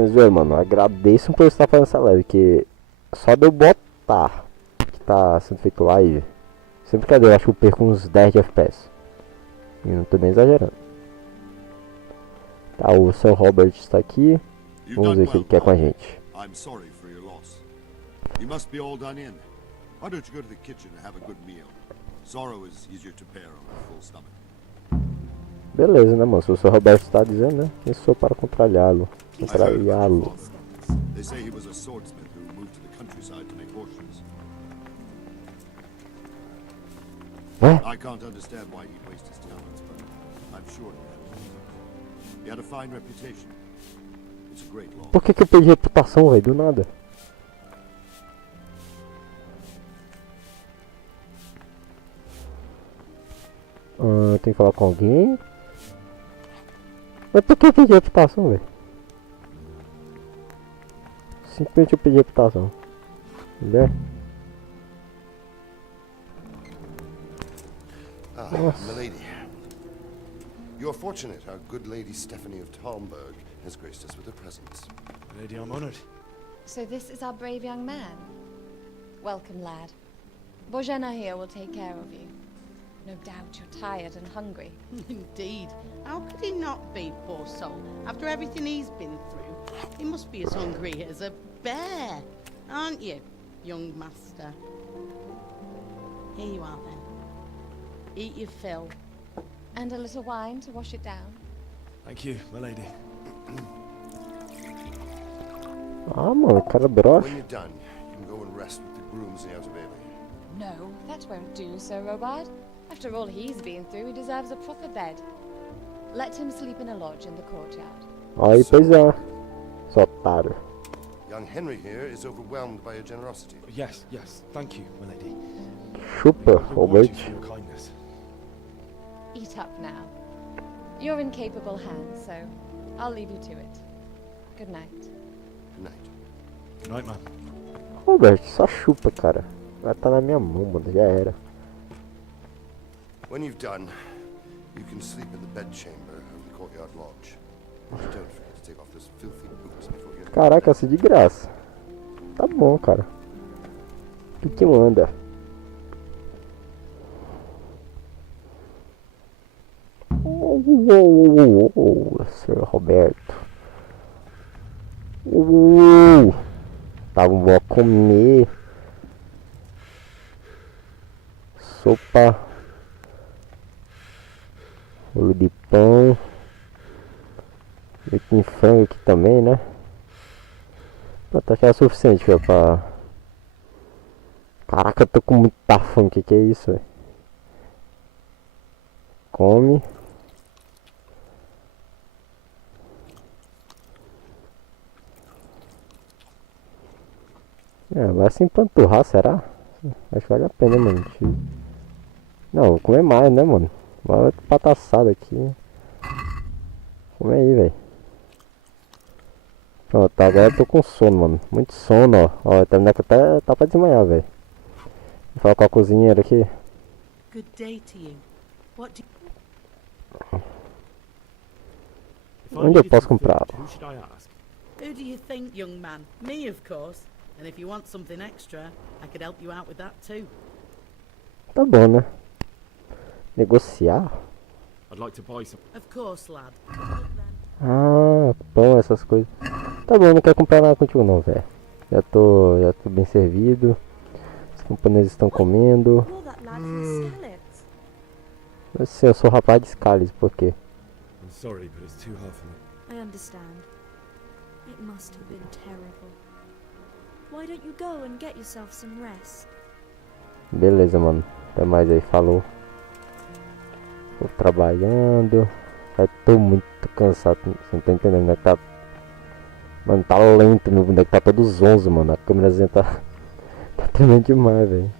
vocês verem, mano, agradeço por estar fazendo essa live, que só de eu botar que tá sendo feito live, sem brincadeira, eu acho que eu perco uns 10 de FPS. E não tô nem exagerando. Tá, o Sr. Robert está aqui. Vamos ver o que ele quer com a gente. I'm sorry for your loss. You must be all done in. Why don't you go to the kitchen and have a good meal? Sorrow is easier to bear on a full stomach. Beleza, né, mano? Se o Sr. Roberto está dizendo, né? Quem sou para contrariá-lo? Contrariá-lo. They say he was a swordsmith who moved to the countryside to make horseshoes. Ué? I can't understand why he'd waste his talents, but I'm sure he had a fine reputation. It's a great law. Por que eu perdi reputação, velho? Do nada. Tem que falar com alguém? Mas por que eu perdi reputação, velho? Simplesmente eu perdi reputação. Mulher? Milady. You're fortunate our good lady Stephanie of Talmberg has graced us with her presence. Lady, I'm honored. So this is our brave young man. Welcome, lad. Bojana here will take care of you. No doubt you're tired and hungry. Indeed. How could he not be, poor soul? After everything he's been through, he must be as hungry as a bear, aren't you, young master? Here you are, then. Eat your fill. And a little wine to wash it down. Thank you, my lady. Ah, mano, o cara brocha. When you're done, you can go and rest with the grooms in the outer bailey. No, that won't do, Sir Robard. After all he's been through, he deserves a proper bed. Let him sleep in a lodge in the courtyard. Aí, pois é. Seu otário. Young Henry here is overwhelmed by your generosity. Yes, yes. Thank you, my lady. Chupa, I reward Robert. you for your kindness. Eat up now. You're in capable hands, so I'll leave you to it. Good night. Good night. Good night, man. Robert, só chupa, cara. Vai estar na minha mão, mano. Já era. When you've done, you can sleep in the bedchamber of the courtyard lodge. Don't forget to take off those filthy boots before you get Caraca, assim de graça. Tá bom, cara. O que manda? Sr. Roberto. Tá bom, vou comer. Sopa. Bolo de pão. E tem frango aqui também, né? Pronto, acho que é o suficiente, velho, pra... Caraca, eu tô com muita fome, que é isso, velho? Come. Vai se empanturrar, será? Acho que vale a pena, mano. Não, vou comer mais, né, mano? Uma outra pataçada aqui. Come aí, velho. Pronto, agora eu tô com sono, mano. Muito sono, ó. Ó, terminar que até tá pra desmanhar, velho. Vou falar com a cozinheira aqui. Good day to you. What do Onde eu posso comprar? Who should I ask? Who do you think, young man? Me, of course. And if you want something extra, I could help you out with that too. Tá bom, né? Negociar? I'd like to buy some. Of course, lad. Ah, pão, essas coisas. Tá bom, não quero comprar nada contigo não, velho. Já tô bem servido. Os camponeses estão comendo. Assim, eu sou rapaz de Scales, por quê? I'm sorry, but it's too hard for me. I understand. It must have been terrible. Why don't you go and get yourself some rest? Beleza, mano. Até mais aí, falou. Tô trabalhando. Já tô muito cansado. Você não tá entendendo, né? Tá... Mano, tá lento, meu boneco tá todo zonzo, mano. A câmerazinha tá... tá tremendo demais, velho.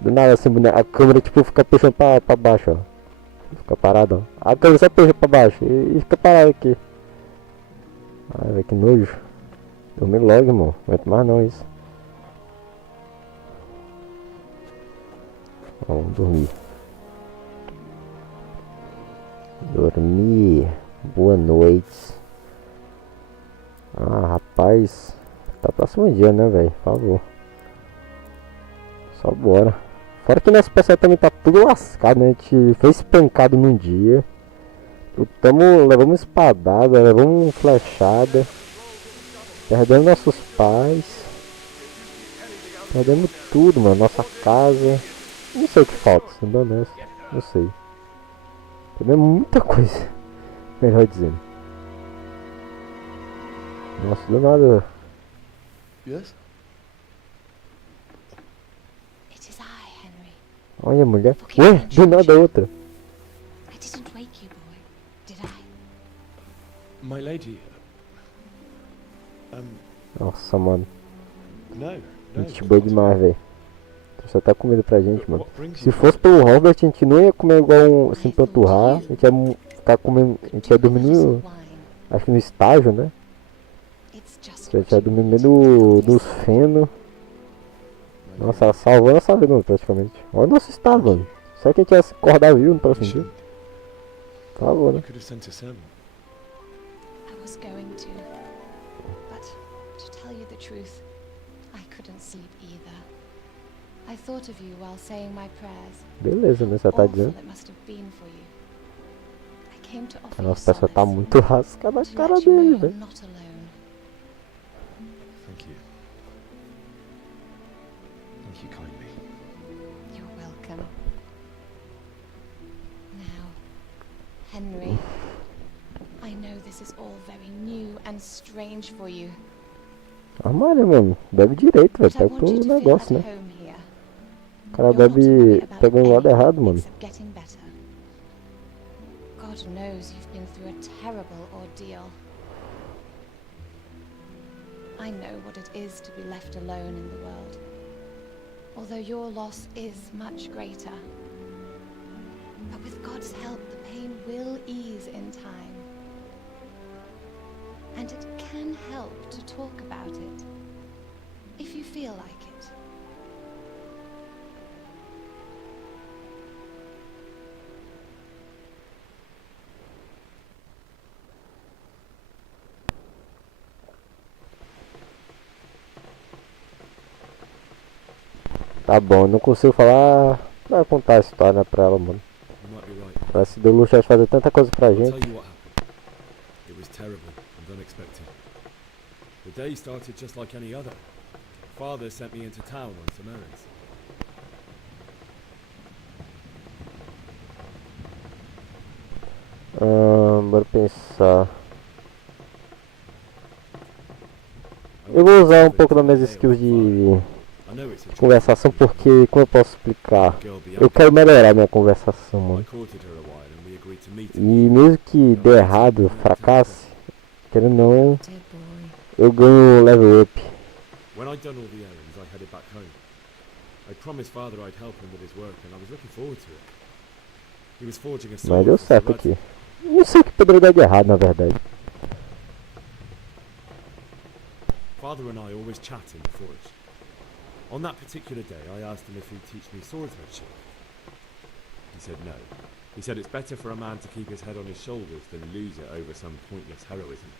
Do nada assim, boneco... a câmera tipo fica puxando pra baixo, ó. Fica parado, ó. A câmera só puxa pra baixo e fica parado aqui. Ai, velho, que nojo. Dormir logo, irmão. Não aguento mais não isso. Vamos dormir. Dormir. Boa noite. Ah, rapaz. Tá próximo dia, né, velho? Por favor. Só bora. Fora que nosso pessoal também tá tudo lascado, né? A gente foi espancado num dia. Levamos espadada, levamos flechada. Perdemos nossos pais. Perdemos tudo, mano. Nossa casa. Não sei o que falta, sendo honesto. Não sei. Perdemos muita coisa. Melhor dizendo. Nossa, do nada. Yes? It is I, Henry. Olha a mulher. Ué, do nada outra. I didn't wake you, boy, did I? My lady. Nossa, mano. No. Gente boa demais, velho. Trouxe até comida pra gente, mano. What brings Se you fosse pelo Robert, a gente não ia comer igual um, assim, panturrar. A gente ia ficar comendo. A gente ia dormir no. Acho que no estágio, né? It's just A gente ia dormir no meio dos feno. Nossa, ela salvou nossa vida, mano, praticamente. Olha o nosso estado, mano. Só que a gente ia se acordar vivo no próximo dia. Por favor, You né? could have sent a servant. I was going to. But to tell you the truth, I couldn't sleep either. I thought of you while saying my prayers. Beleza, né? Você tá Awful dizendo. it must have been for you. I came to offer A you nossa peça tá solace, muito rascada na to cara let you know dele, you're velho. not alone. Thank you. Thank you kindly. You're welcome. Now, Henry, I know this is all very new and strange for you, Armário, mano. Bebe direito, velho. but I Pega want you pro to feel negócio, at né? home here. O cara You're not to worry bebe about pegando o lado anything errado, mano. except getting better. God knows you've been through a terrible ordeal. I know what it is to be left alone in the world, although your loss is much greater. But with God's help, the pain will ease in time. And it can help to talk about it, if you feel like it. Tá bom, não consigo falar. Vai contar a história pra ela, mano. You might be right. Ela se deu luxo de fazer tanta coisa pra I'll gente. tell you what happened. It was terrible and unexpected. The day started just like any other. Father sent me into town on some errands. Bora pensar. Eu vou usar um pouco das minhas skills de I know it's a job. conversação porque, como eu posso explicar, Girl be eu quero melhorar minha conversação, I mano. courted her a while and we agreed to meet E mesmo que dê errado, fracasse, querendo ou não, Dear boy. eu ganho level up. When I'd done all the errands, I headed back home. I promised Father I'd help him with his work, and I was looking forward to it. He was forging a sword. Mas deu for certo Sir aqui. Não sei o que poderia dar de errado, na verdade. Father and I always chat in the forge. On that particular day, I asked him if he'd teach me swordsmanship. He said no. He said it's better for a man to keep his head on his shoulders than lose it over some pointless heroism.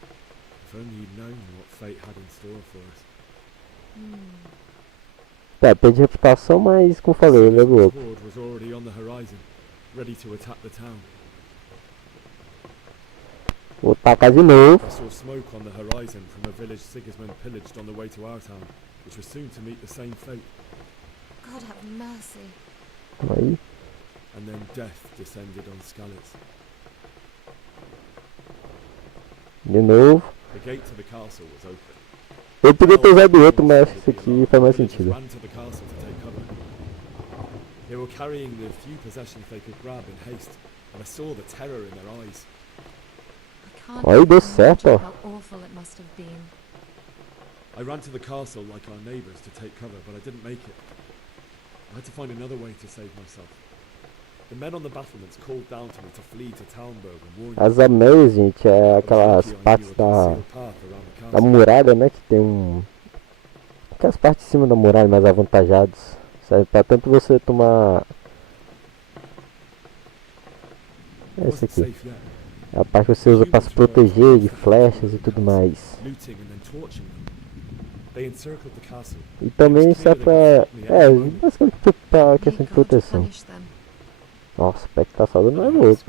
If only you'd known what fate had in store for us. Tá, perde reputação, mas como falei, level up. The horde was already on the horizon, ready to attack the town. Vou tacar de novo. I saw smoke on the horizon from a village Sigismund pillaged on the way to our town, which was soon to meet the same fate. God have mercy. Aí, And then death descended on Skalitz. de novo. The gate to the castle was open. Eu podia ter usado outro, mas esse aqui faz mais sentido. Ran to the castle to take cover. They were carrying the few possessions they could grab in haste, and I saw the terror in their eyes. I can't Aí deu even certo, ó. imagine how awful it must have been. I ran to the castle like our neighbours to take cover, but I didn't make it. I had to find another way to save myself. The men on the battlements called down to me to flee to Talmberg and warn As anéis, gente, é aquelas partes da muralha, né? Que tem um. Aquelas partes de cima da muralha mais avantajadas. Serve pra tanto você tomar. É esse aqui. A parte que você usa pra se proteger de flechas e tudo mais. Looting and then torching them. They encircled the castle. E também isso é pra... basicamente pra questão de proteção. Punish them. Nossa, o pé que tá só dando louco.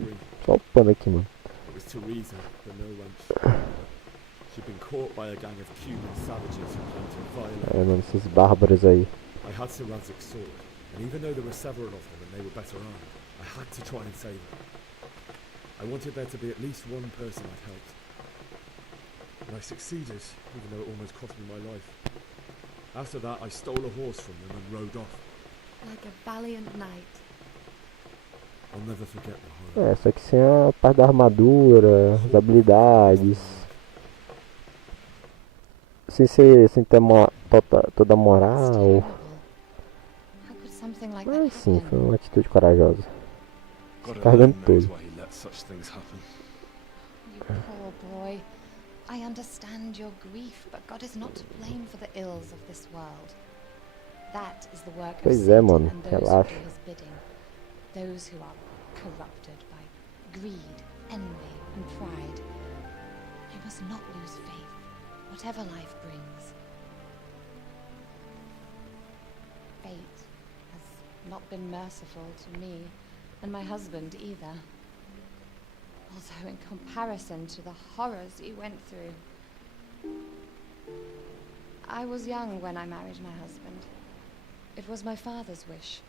Só o pano aqui, mano. It was Teresa, the no wench. She'd been caught by a gang of Cuban savages who planted violence. Mano, esses bárbaros aí. I had Sir Razik's sword, and even though there were several of them and they were better armed, I had to try and save them. I wanted there to be at least one person I'd helped. And I succeeded, even though it almost cost me my life. After that, I stole a horse from them and rode off. Like a valiant knight. I'll never forget the horror. Só que sem a parte da armadura, as habilidades. Sem ter toda a moral. How could something like that Mas sim, happen? foi uma atitude corajosa. God Carregando alone knows tudo. why he lets such things happen. You poor boy. I understand your grief, but God is not to blame for the ills of this world. That is the work of Pois é, Satan mano, and those who relaxa. do his bidding. Those who are corrupted by greed, envy, and pride. You must not lose faith, whatever life brings. Fate has not been merciful to me, and my husband either. Although in comparison to the horrors he went through. I was young when I married my husband. It was my father's wish.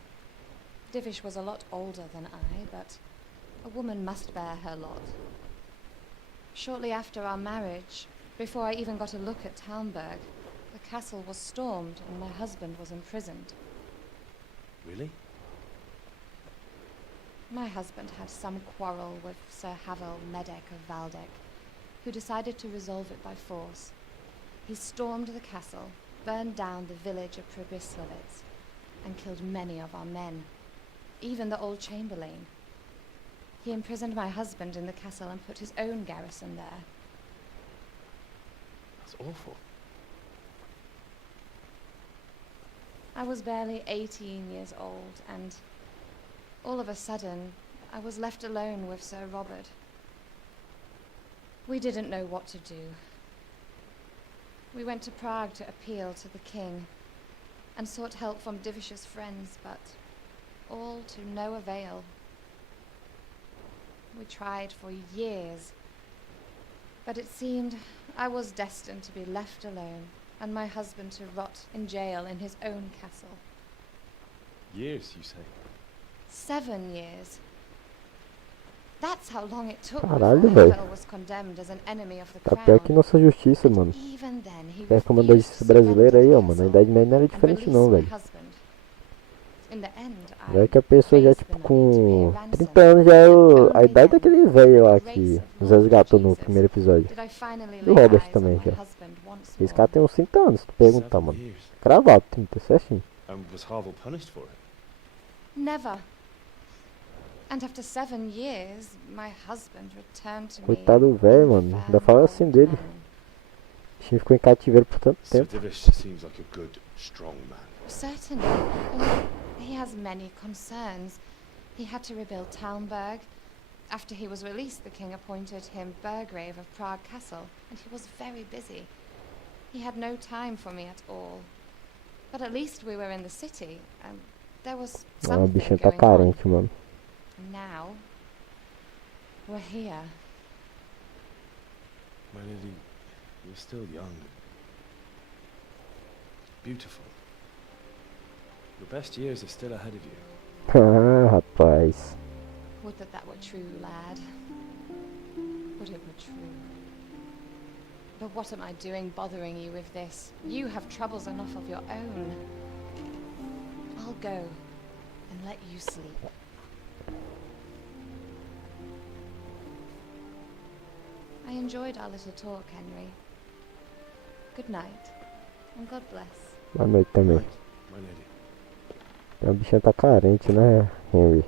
Divish was a lot older than I, but a woman must bear her lot. Shortly after our marriage, before I even got a look at Talmberg, the castle was stormed and my husband was imprisoned. Really? My husband had some quarrel with Sir Havel Medek of Valdek, who decided to resolve it by force. He stormed the castle, burned down the village of Probislavitz, and killed many of our men, even the old chamberlain. He imprisoned my husband in the castle and put his own garrison there. That's awful. I was barely 18 years old, and all of a sudden, I was left alone with Sir Robert. We didn't know what to do. We went to Prague to appeal to the king, and sought help from Divish's friends, but all to no avail. We tried for years, but it seemed I was destined to be left alone, and my husband to rot in jail in his own castle. Years, you say? 7 years. That's how long it took Caralho, before velho. Havel was condemned as an enemy of the Tá pior que crown. nossa justiça, mano. Even then, he É como a da refused justiça to brasileira aí, ó, surrender mano. the A castle Idade Média não era and diferente release não, my velho. husband. In the end, Já I que a pessoa já, raised tipo, the money to com pay a ransom, 30 anos já é and a only idade then, daquele velho lá by the que grace of nos Lord resgatou no Jesus, primeiro episódio. did I finally Do lay Robert eyes também, on my já. husband once Esse more. cara tem uns 30 anos, se tu perguntar, 7 mano. years. Cravado, 30, certinho. And was Harville punished for it? Never. And after 7 years, my husband returned to me. Coitado do velho, in mano. Ainda firm fala old assim dele. man. O bichinho ficou em cativeiro por tanto Sir tempo. Divish seems like a good, strong man. Certainly. And he has many concerns. He had to rebuild Talmberg. After he was released, the king appointed him Burgrave of Prague Castle, and he was very busy. He had no time for me at all. But at least we were in the city, and there was Ah, o something bichinho tá going on. carente, mano. Now, we're here. My lady, you're still young. Beautiful. Your best years are still ahead of you. Ah, rapaz. Would that were true, lad. Would it were true. But what am I doing bothering you with this? You have troubles enough of your own. I'll go and let you sleep. I enjoyed our little talk, Henry. Good night, and God bless. Boa noite também. Right, my lady. O bichinho tá carente, né, Henry?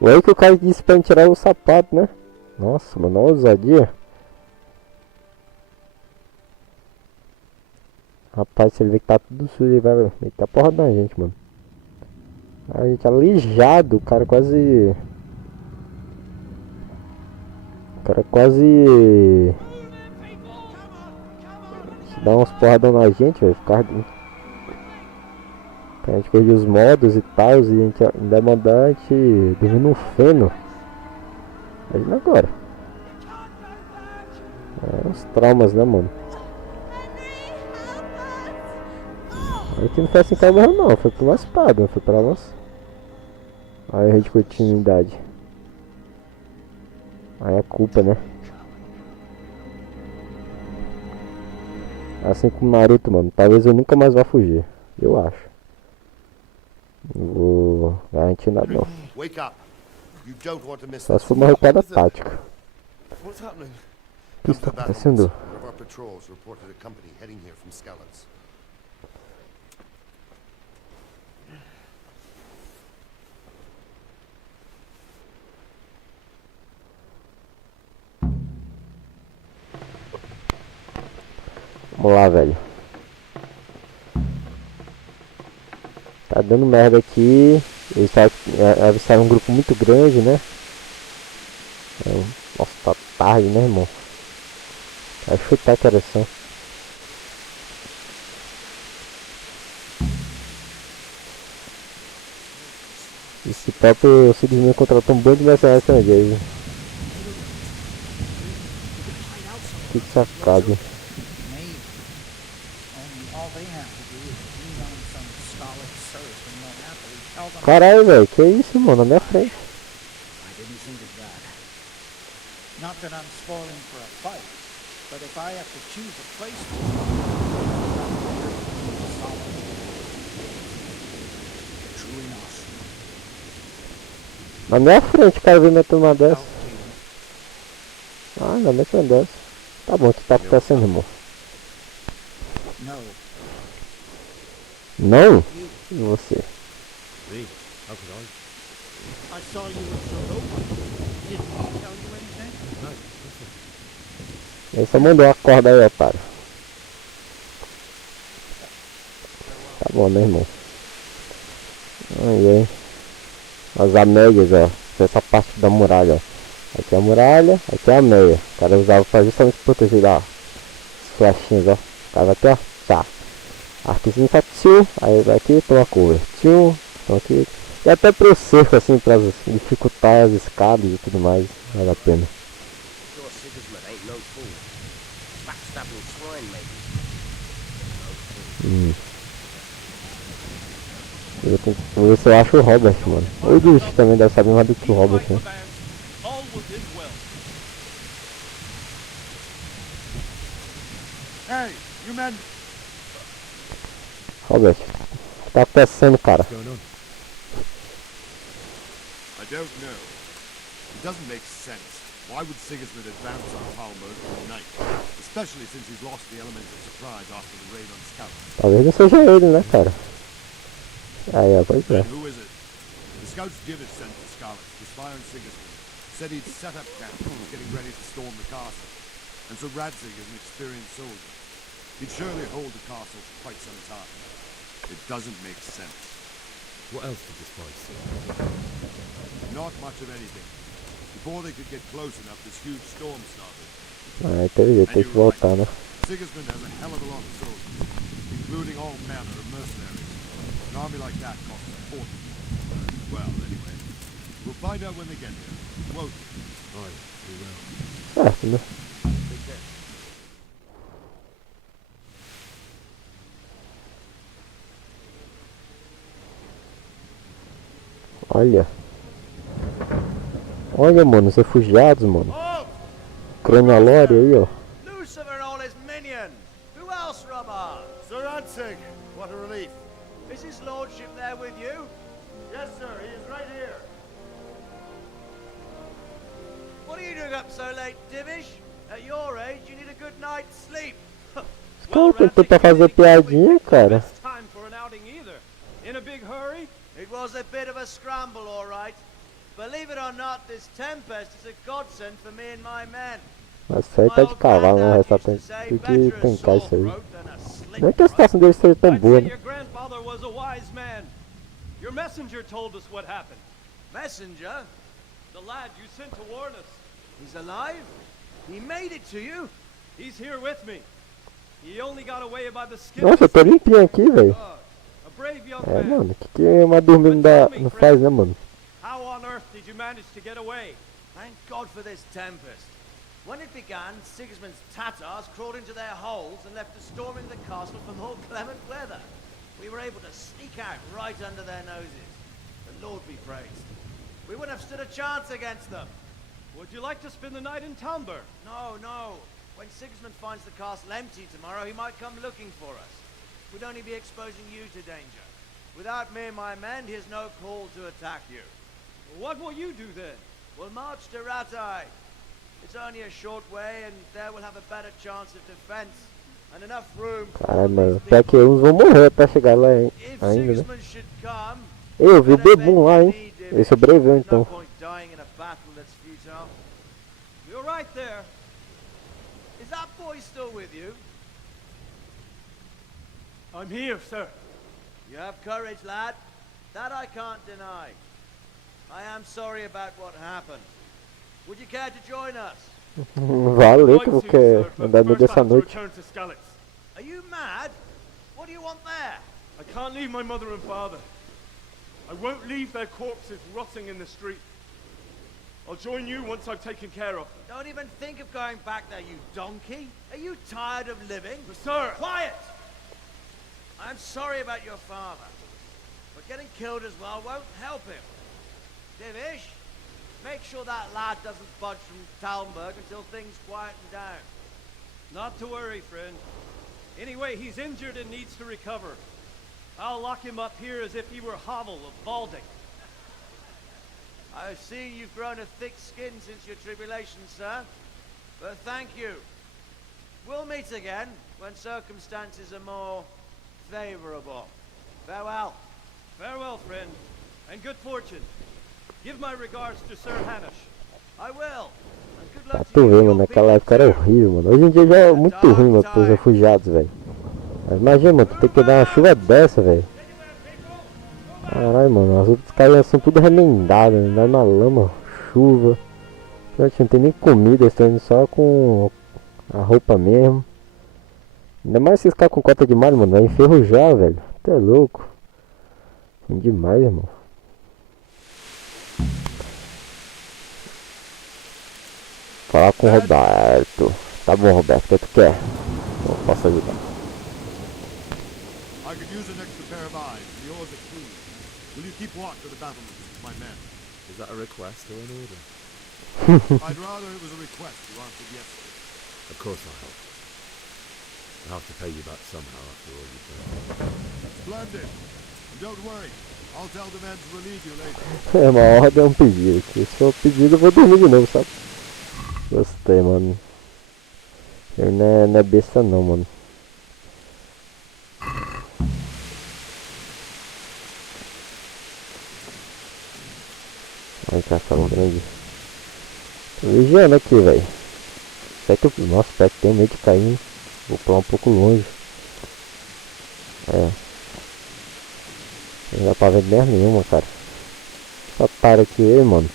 Oi que o cara disse pra gente tirar o sapato, né? Nossa, mano, olha a ousadia. Rapaz, se ele vê que tá tudo sujo, ele vai meter a porra da gente, mano. A gente alijado, o cara quase... O cara quase... Dá uns porradão na gente, velho. Ficar... Pra gente corrigir os modos e tal, e a gente ainda mandar a gente dormir num feno. Imagina agora. É uns traumas, né, mano? Aí que não foi assim que ela morreu, não. Foi por uma espada, não foi pra nós. Aí a gente continuidade. Aí é culpa, né? Assim como Naruto, mano. Talvez eu nunca mais vá fugir. Eu acho. Não vou garantir nada, não. Wake up. You don't want to miss Só se for uma recuada tática. What's happening? O que está acontecendo? One of our patrols reported a company heading here from Skallans. Vamos lá, velho. Tá dando merda aqui. Eles avistaram um grupo muito grande, né? Nossa, tá tarde, né, irmão? Vai chutar a direção. Esse próprio simplesmente contratou um bando de mercenários estrangeiros. Que sacado. Caralho, velho, que isso, mano, na minha frente. Not that I'm spoiling for a fight, but if I have to choose a place true enough. Na minha frente, o cara veio meter uma dessa. Ah, ainda mete uma dessa. Tá bom, o que tá acontecendo, irmão? No. Não? E você? Me? How could I? I saw you in Soropa. Didn't he tell you anything? No. Ele só mandou a corda aí, otário. Tá bom, né, irmão? Aí, as améias, ó. Essa parte da muralha, ó. Aqui é a muralha, aqui é a meia. O cara usava pra justamente proteger, ó. As flechinhas, ó. O cara vai aqui, ó. Tá. Arquezinho tá tio. Aí vai aqui, toma cover. Tio. Então aqui. E até pro cerco, assim, pra dificultar as escadas e tudo mais. Vale a pena. Vou ver se eu acho o Robert, mano. O Dush também deve saber mais do que o Robert, né? Hey, you men! Robert, o que tá acontecendo, cara? What's going on? I don't know. It doesn't make sense. Why would Sigismund advance on Palmberg tonight? Especially since he's lost the element of surprise after the raid on Scouts. Talvez não seja ele, né, cara? Aí, ó, pois é. Then who is it? The Scouts Divish sent to Scarlet to spy on Sigismund. Said he'd set up camp and was getting ready to storm the castle. And so Radzig is an experienced soldier. He'd surely hold the castle for quite some time. It doesn't make sense. What else did the spies see? Not much of anything. Before they could get close enough, this huge storm started. Ah, teve jeito, tem que voltar, né? Sigismund has a hell of a lot of soldiers, including all manner of mercenaries. An army like that costs a fortune. Well, anyway, we'll find out when they get here, won't we? Aye, we will. Certo, né? Take care. Olha. Olha, mano, os refugiados, mano. Cronolore aí, ó. Lucifer and all his minions. Who else, Rubber? Sir Radzig, what a relief. Is his lordship there with you? Yes, sir, he is right here. What are you doing up so late, Divish? At your age, you need a good night's sleep. Os caras têm tempo pra fazer piadinha, cara. Time for an outing either. In a big hurry? It was a bit of a scramble, all right. Believe it or not, this tempest is a godsend for me and my men. Mas isso aí tá de cavalo, né? Só tem que tentar isso aí. Não é que a situação dele seja tão boa, né? Your grandfather was a wise man. Your messenger told us what happened. Messenger? The lad you sent to warn us. He's alive? He made it to you? He's here with me. He only got away by the skin Nossa, eu of tô his limpinho aqui, velho. God. A brave young É, man. mano, que uma dormida não faz, né, mano? How on earth did you manage to get away? Thank God for this tempest. When it began, Sigismund's Tatars crawled into their holes and left us storming the castle for more clement weather. We were able to sneak out right under their noses. The Lord be praised. We wouldn't have stood a chance against them. Would you like to spend the night in Talmberg? No, no. When Sigismund finds the castle empty tomorrow, he might come looking for us. We'd only be exposing you to danger. Without me and my men, he has no call to attack you. What will you do then? We'll march to Ratai. It's only a short way, and there we'll have a better chance of defense and enough room for Caralho, all mano, these até que people. uns vão morrer até chegar lá If ainda, né? Sigismund should come, Eu vi o then Bebum lá, hein? avenge me, Ele sobreviveu, There's no então. point dying in a battle that's futile. You're right there. Is that boy still with you? I'm here, sir. You have courage, lad. That I can't deny. I am sorry about what happened. Would you care to join us? Valeu que eu quero andar no meio dessa noite. Return to Skalitz. Are you mad? What do you want there? I can't leave my mother and father. I won't leave their corpses rotting in the street. I'll join you once I've taken care of them. Don't even think of going back there, you donkey. Are you tired of living? Sir! Quiet! I'm sorry about your father, but getting killed as well won't help him. Divish, make sure that lad doesn't budge from Talmberg until things quieten down. Not to worry, friend. Anyway, he's injured and needs to recover. I'll lock him up here as if he were Havel of Balding. I see you've grown a thick skin since your tribulation, sir. But thank you. We'll meet again when circumstances are more favorable. Farewell. Farewell, friend, and good fortune. Give my regards to Sir Hanush. I will. And good luck to Tu you vê, and mano, your naquela época era people, too. horrível, mano. Hoje em dia já é muito ruim, mano, pros refugiados, velho. Imagina, mano, tu tem que dar uma chuva dessa, velho. Caralho, mano, as outras casas são tudo remendadas, né? Na lama, chuva. Não tem nem comida, estão indo só com a roupa mesmo. Ainda mais se ficar com cota de malho, mano, vai enferrujar, velho. Até louco. Ruim demais, irmão. Falar com o Roberto. Tá bom, Roberto, o que tu quer? Eu posso ajudar. I could use an extra pair of eyes, and yours are clean. Will you keep watch of the battlements with my men? Is that a request or an order? I'd rather it was a request you answered yesterday. Of course I'll help. I'll have to pay you back somehow after all you've done. Splendid. And don't worry, I'll tell the men to relieve you later. É uma ordem, é um pedido. Se for pedido, eu vou dormir de novo, sabe? Gostei, mano. Ele não é besta não, mano. Olha que castelo grande. Tô vigiando aqui, velho. Nossa, pé que tem medo de cair, hein? Vou pular um pouco longe. É. Não dá pra ver merda nenhuma, cara. Esse otário aqui, ei, mano.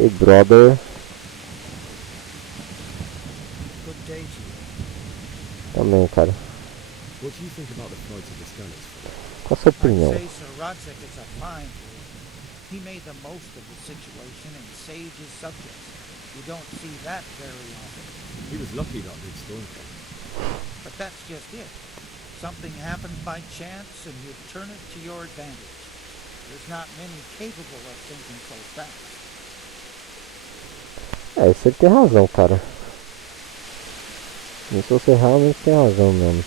Ei, brother. Good day to you. Também, cara. What do you think about the flight of the Skalitz? Qual a sua I'd opinião? say Sir Rodzik is a fine ruler. He made the most of the situation and saved his subjects. You don't see that very often. He was lucky that big storm came. But that's just it. Something happens by chance and you turn it to your advantage. There's not many capable of thinking so fast. É, isso ele tem razão, cara. Isso você realmente tem razão mesmo.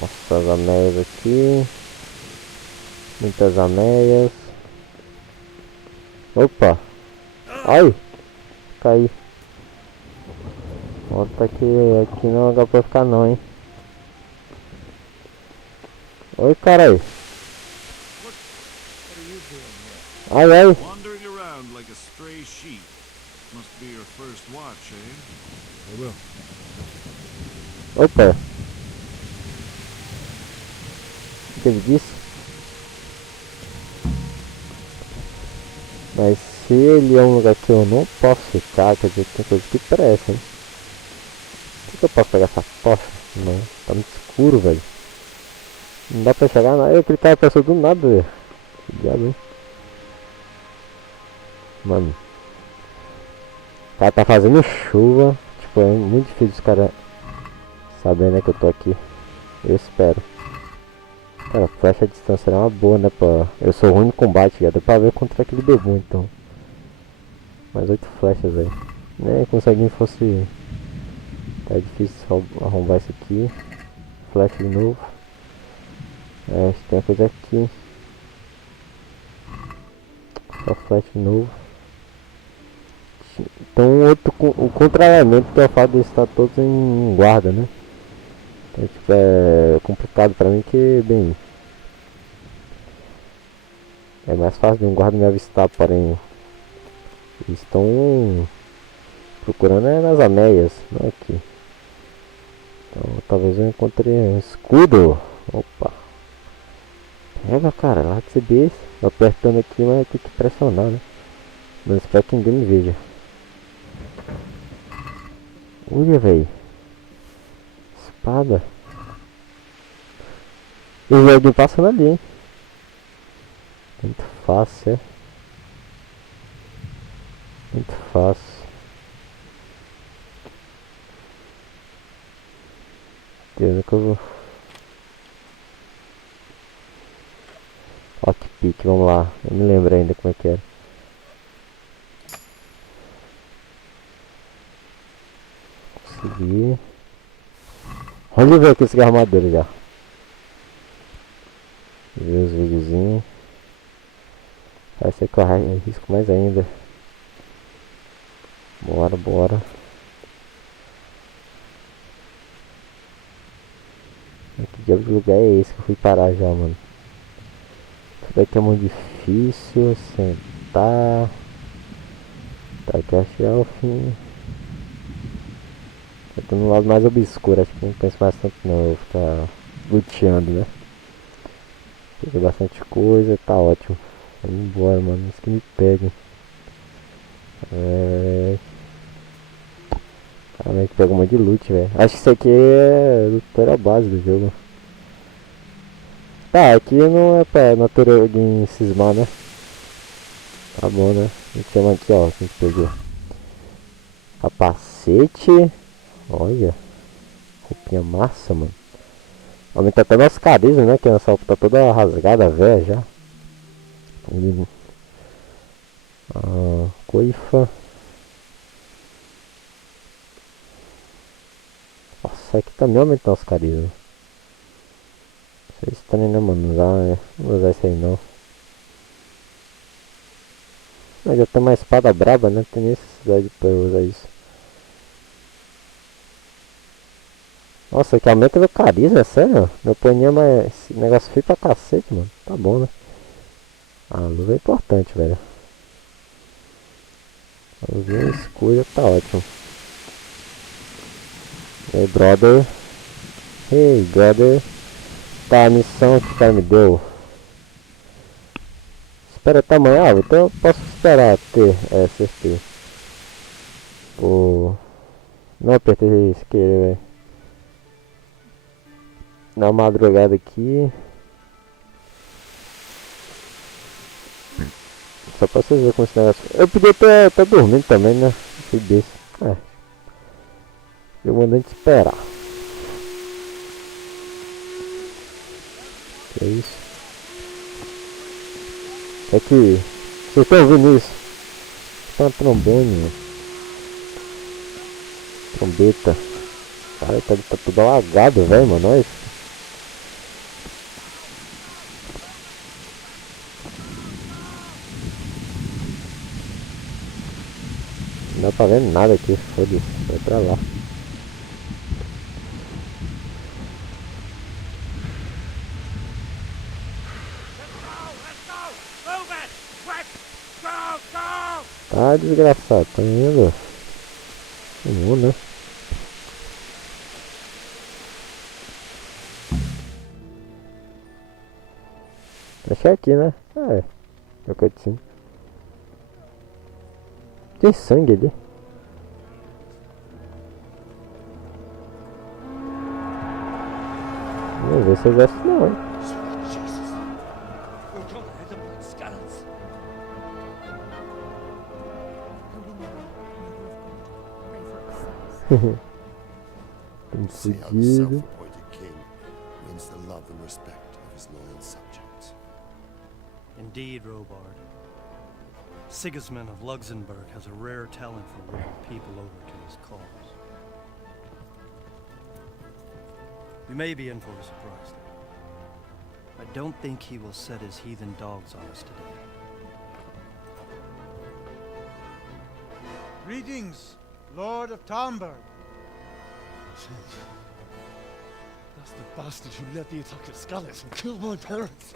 Nossa, as ameias aqui. Muitas ameias. Opa! Ai! Caí. Volta aqui não é lugar pra ficar não, hein. Oi, caralho. Ai, ai. Wandering around like a stray sheep. Must be your first will. Opa! O que ele disse? Mas se ele é um lugar que eu não posso ficar, quer dizer que tem coisa que presta, hein? Por que eu posso pegar essa porta? Não, tá muito escuro, velho. Não dá pra chegar nada. Aquele cara passou do nada, velho. Que diabo, hein? Mano. O cara tá fazendo chuva. Tipo, é muito difícil os caras saberem, né, que eu tô aqui. Eu espero. Cara, flecha a distância era uma boa, né, pra... Eu sou ruim no combate, já deu pra ver contra aquele bebê, então. Mais 8 flechas, velho. Nem como se alguém fosse... Tá difícil arrombar isso aqui. Flecha de novo. É, acho que tem uma coisa aqui. Só flecha de novo. Então o contrariamento que é o fato de estar todos em guarda, né? Então, tipo, é complicado pra mim que, bem... É mais fácil de um guarda me avistar, porém... Eles estão procurando nas ameias, não aqui. Então talvez eu encontre um escudo. Opa! Pega, cara, lá que você deixa. Apertando aqui, mas tem que pressionar, né? Não espero que ninguém me veja. Olha, velho. Espada. E o alguém passando ali, hein? Muito fácil, é? Muito fácil. Deus, que eu vou. Lockpick, vamos lá. Eu me lembro ainda como é que era. Consegui. Olha, ver aqui esse armadura já. Ver os videozinhos. Vai ser que eu risco mais ainda. Bora, bora. Que diabo de lugar é esse que eu fui parar já, mano? Isso daqui é muito difícil. Sentar. Tá aqui a shelf. Eu tô no lado mais obscuro, acho que não penso bastante não. Eu vou ficar luteando, né? Peguei bastante coisa, tá ótimo. Vamos embora, mano. Isso que me pegue. Caramba, que pega um monte de loot, velho. Acho que isso aqui é do tutorial base do jogo. Tá, aqui não é pra natural alguém cismar, né? Tá bom, né? A gente chama aqui, ó. A gente pegou capacete. Olha. Roupinha massa, mano. Aumenta até nosso carisma, né? Que a nossa roupa tá toda rasgada, velha já. Coifa. Nossa, aqui também aumenta nosso carisma. Isso é estranho, né, mano? Não vou usar isso aí não. Mas já tem uma espada braba, né? Não tem necessidade pra eu usar isso. Nossa, que aumenta meu carisma, é sério? Meu paninho é mais... Esse negócio feio pra cacete, mano. Tá bom, né? A luva é importante, velho. A luvinha escura tá ótimo. Hey, brother. Hey, brother. Tá, a missão que o cara me deu. Espera até amanhã, então eu posso esperar ter certeza. Pô. Não apertei isqueiro, velho. Dá uma madrugada aqui. Só pra vocês verem como esse negócio. Eu podia estar dormindo também, né? Fui desse. Eu mandei te esperar. Que é isso? É que... Vocês estão ouvindo isso? Tá uma trombone, mano. Trombeta. Cara, tá tudo alagado, velho, mano. Olha isso. Não dá pra ver nada aqui, foda-se, vai pra lá. Tá desgraçado, tá indo. Vamos, né? Acho que é aqui, né? É. É o cutscene. Tem sangue ali. Não vê se exército não, hein? Tem See how the seguido. self-appointed king wins the love and respect of his loyal subjects. Indeed, Robard. Sigismund of Luxembourg has a rare talent for winning people over to his cause. We may be in for a surprise, though. I don't think he will set his heathen dogs on us today. Greetings, Lord of Talmberg. That's the bastard who led the attack at Scalis and killed my parents.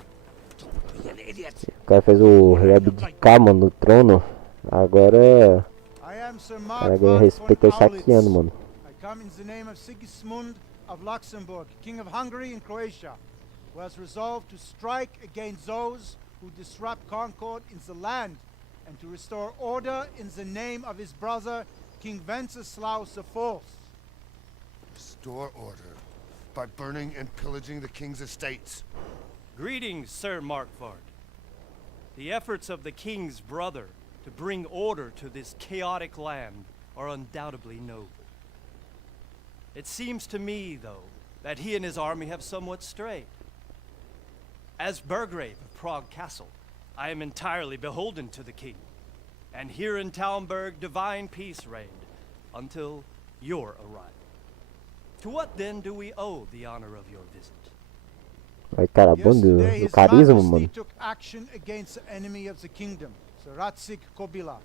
Don't be an idiot. O cara fez o rei abdicar, mano, no trono. Agora I am Sir o cara ganha Markvart respeito aí von saqueando, Aulitz. mano. I come in the name of Sigismund of Luxembourg, King of Hungary and Croatia, who has resolved to strike against those who disrupt concord in the land and to restore order in the name of his brother, King Wenceslaus IV. Restore order by burning and pillaging the king's estates. Greetings, Sir Markvart. The efforts of the king's brother to bring order to this chaotic land are undoubtedly noble. It seems to me, though, that he and his army have somewhat strayed. As Burgrave of Prague Castle, I am entirely beholden to the king. And here in Talmberg, divine peace reigned until your arrival. To what then do we owe the honor of your visit? Ai, cara, bom do Yesterday, His carisma, Majesty mano. took action against the enemy of the kingdom, Sir Ratzik Kobila,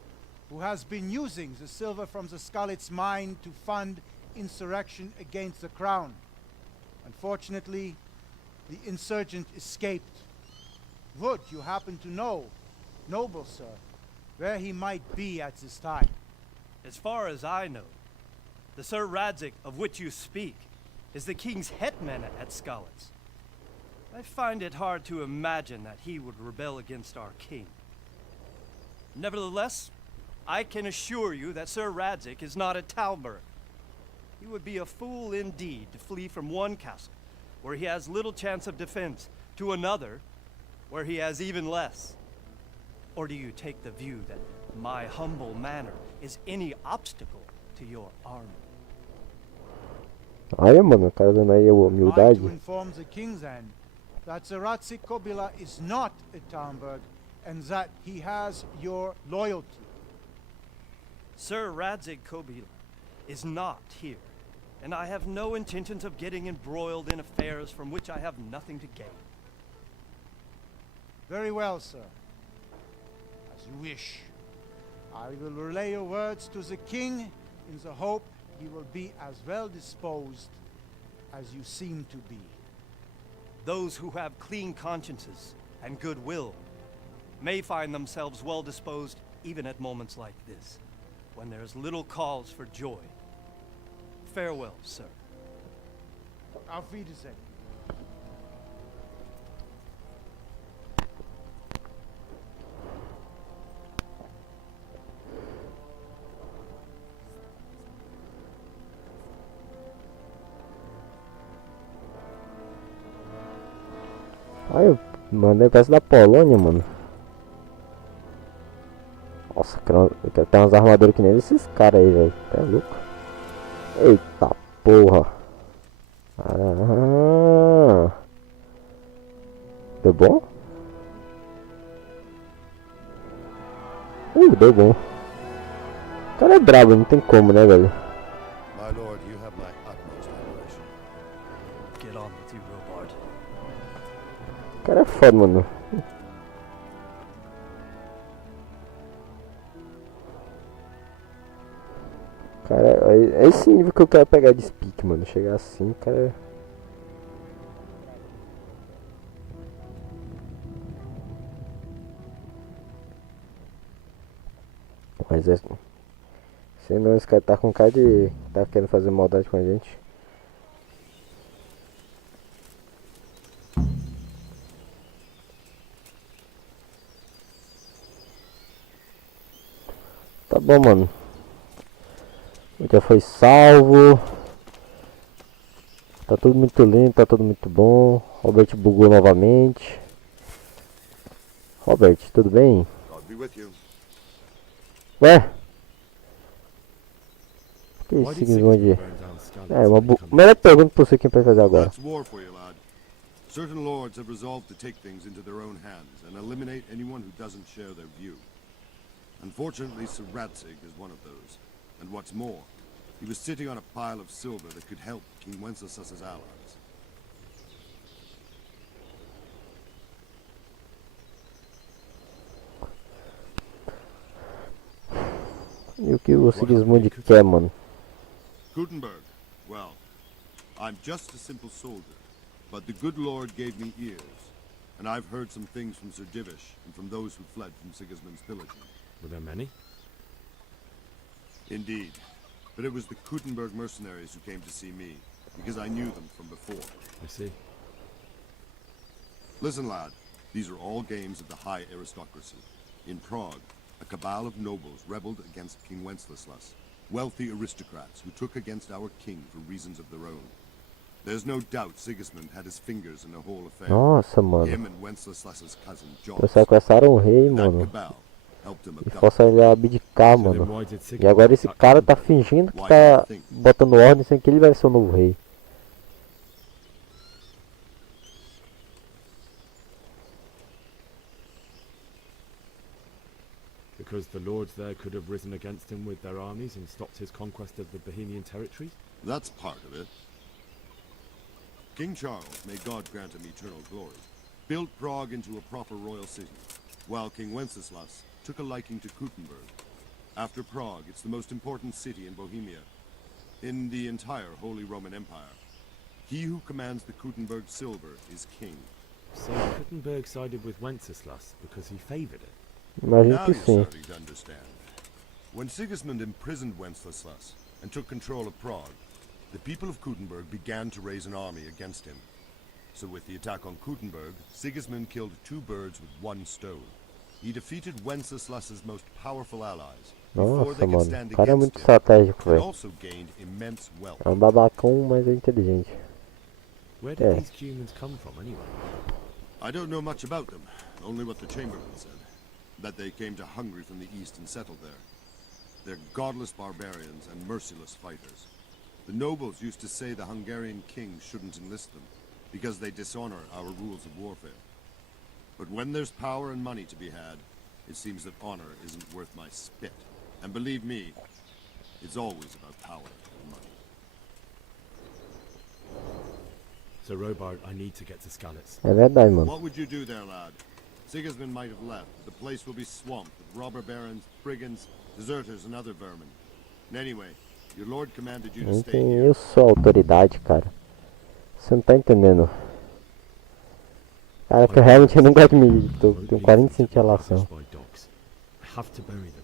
who has been using the silver from the Skalitz mine to fund insurrection against the crown. Unfortunately, the insurgent escaped. Would you happen to know, noble sir, where he might be at this time? As far as I know, the Sir Radzik of which you speak is the king's hetman at Skalitz. I find it hard to imagine that he would rebel against our king. Nevertheless, I can assure you that Sir Radzik is not at Talmberg. He would be a fool indeed to flee from one castle, where he has little chance of defense, to another, where he has even less. Or do you take the view that my humble manner is any obstacle to your army? Aí, mano, o cara dando aí a Am I humildade. to inform the king then that Sir Ratzik Kobila is not at Talmberg and that he has your loyalty? Sir Radzik Kobila is not here, and I have no intentions of getting embroiled in affairs from which I have nothing to gain. Very well, sir. As you wish. I will relay your words to the king in the hope he will be as well disposed as you seem to be. Those who have clean consciences and goodwill may find themselves well disposed even at moments like this, when there is little cause for joy. Farewell, sir. Auf Wiedersehen. Aí, mano, ele parece da Polônia, mano. Nossa, tem umas armaduras que nem desses caras aí, velho. Tá louco? Eita porra. Ah. Deu bom? Deu bom. O cara é brabo, não tem como, né, velho? My lord, you have my utmost admiration. Get on with you, Robard. O cara é foda, mano. Cara, é esse nível que eu quero pegar de speak, mano. Chegar assim, cara. Mas é. Senão esse cara tá com cara de. Tá querendo fazer maldade com a gente. Tá bom, mano. Já foi salvo. Tá tudo muito lindo, tá tudo muito bom. Robert bugou novamente. Robert, tudo bem? God be with you. Ué? Que Why isso did Sigismund? Sigismund burn down Skalitz É, uma when he come melhor pergunta pra você quem vai fazer agora. That's war for you, lad. Certain lords have resolved to take things into their own hands and eliminate anyone who doesn't share their view. Unfortunately, Sir Radzig is one of those. And what's more, he was sitting on a pile of silver that could help King Wenceslas's allies. E o que o Sigismund quer, mano? Gutenberg, well, I'm just a simple soldier, but the good Lord gave me ears, and I've heard some things from Sir Divish and from those who fled from Sigismund's pillaging. Were there many? Indeed, but it was the Gutenberg mercenaries who came to see me, because I knew them from before. I see. Listen, lad, these are all games of the high aristocracy. In Prague, a cabal of nobles rebelled against King Wenceslas, wealthy aristocrats who took against our king for reasons of their own. There's no doubt Sigismund had his fingers in the whole affair. Nossa, mano. Him and Wenceslas's cousin John. Eles sequestraram o rei, That mano. cabal helped him E abduct. forçaram ele a abdicar, So then mano. why did E Sigismund agora esse attack cara tá Gutenberg? fingindo que tá botando ordem sem que ele vai ser o novo rei. Because the lords there could have risen against him with their armies and stopped his conquest of the Bohemian territories? That's part of it. King Charles, may God grant him eternal glory, built Prague into a proper royal city, while King Wenceslas took a liking to Gutenberg. After Prague, it's the most important city in Bohemia, in the entire Holy Roman Empire. He who commands the Gutenberg silver is king. So Gutenberg sided with Wenceslas because he favoured it? Imagino Now que you're sim. starting to understand. When Sigismund imprisoned Wenceslas and took control of Prague, the people of Gutenberg began to raise an army against him. So with the attack on Gutenberg, Sigismund killed two birds with one stone. He defeated Wenceslas's most powerful allies before Nossa, they could mano. stand O cara é against muito him, estratégico, and velho. also gained immense wealth. É um babacão, mas é inteligente. Where did these humans come from anyway? I don't know much about them, only what the Chamberlain said. That they came to Hungary from the east and settled there. They're godless barbarians and merciless fighters. The nobles used to say the Hungarian king shouldn't enlist them, because they dishonor our rules of warfare. But when there's power and money to be had, it seems that honor isn't worth my spit. And believe me, it's always about power and money. So Robart, I need to get to Skalitz. É verdade, mano. What would you do there, lad? Sigismund might have left. The place will be swamped with robber barons, brigands, deserters, and other vermin. And anyway, your lord commanded you to stay Enfim, here. eu sou a autoridade, cara. Você não tá entendendo. Cara, que eu realmente não gosto de mim. Tenho 45 de relação. By dogs. I have to bury them.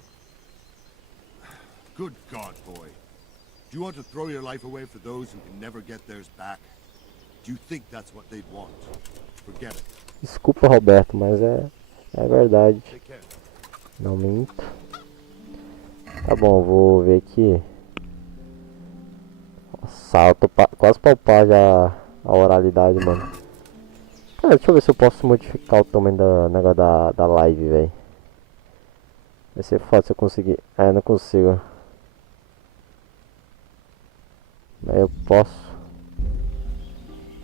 Good God, boy. Do you want to throw your life away for those who can never get theirs back? Do you think that's what they'd want? Forget it. Desculpa, Roberto, mas é verdade. Take care. Não minto. Tá bom, vou ver aqui. Nossa, eu tô quase pra upar já a oralidade, mano. Cara, deixa eu ver se eu posso modificar o tamanho da negócio da live, velho. Vai ser foda se eu conseguir. É, não consigo. Mas eu posso.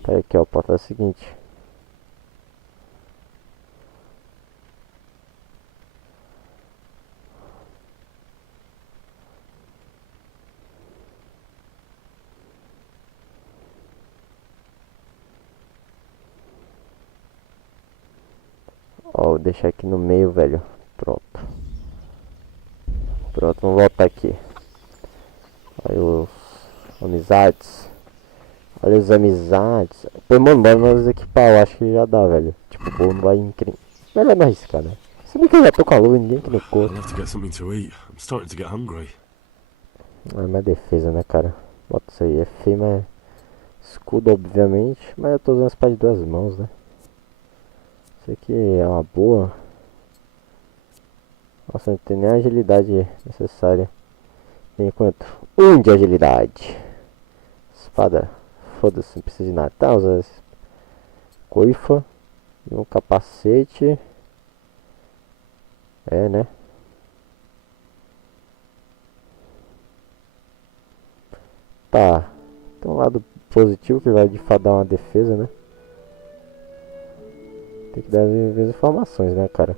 Tá aqui, ó. Pode fazer o seguinte. Ó, vou deixar aqui no meio, velho. Pronto. Pronto, vamos voltar aqui. Olha os amizades. Olha os amizades. Pô, mano, bora nós equipar. Eu acho que já dá, velho. Tipo, pô, não vai incrível. Melhor não arriscar, né? Se bem que eu já tô com a luva e ninguém que no corpo. I'll have to get something to eat. I'm starting to get hungry. É mais defesa, né, cara? Bota isso aí. É feio, mas... Escudo, obviamente. Mas eu tô usando a espada de duas mãos, né? Isso aqui é uma boa. Nossa, não tem nem a agilidade necessária. Enquanto 1 de agilidade. Espada. Foda-se, não precisa de nada. Tá, usa coifa. E um capacete. É, né? Tá. Tem um lado positivo que vai de fato dar uma defesa, né? Tem que dar as informações, né, cara?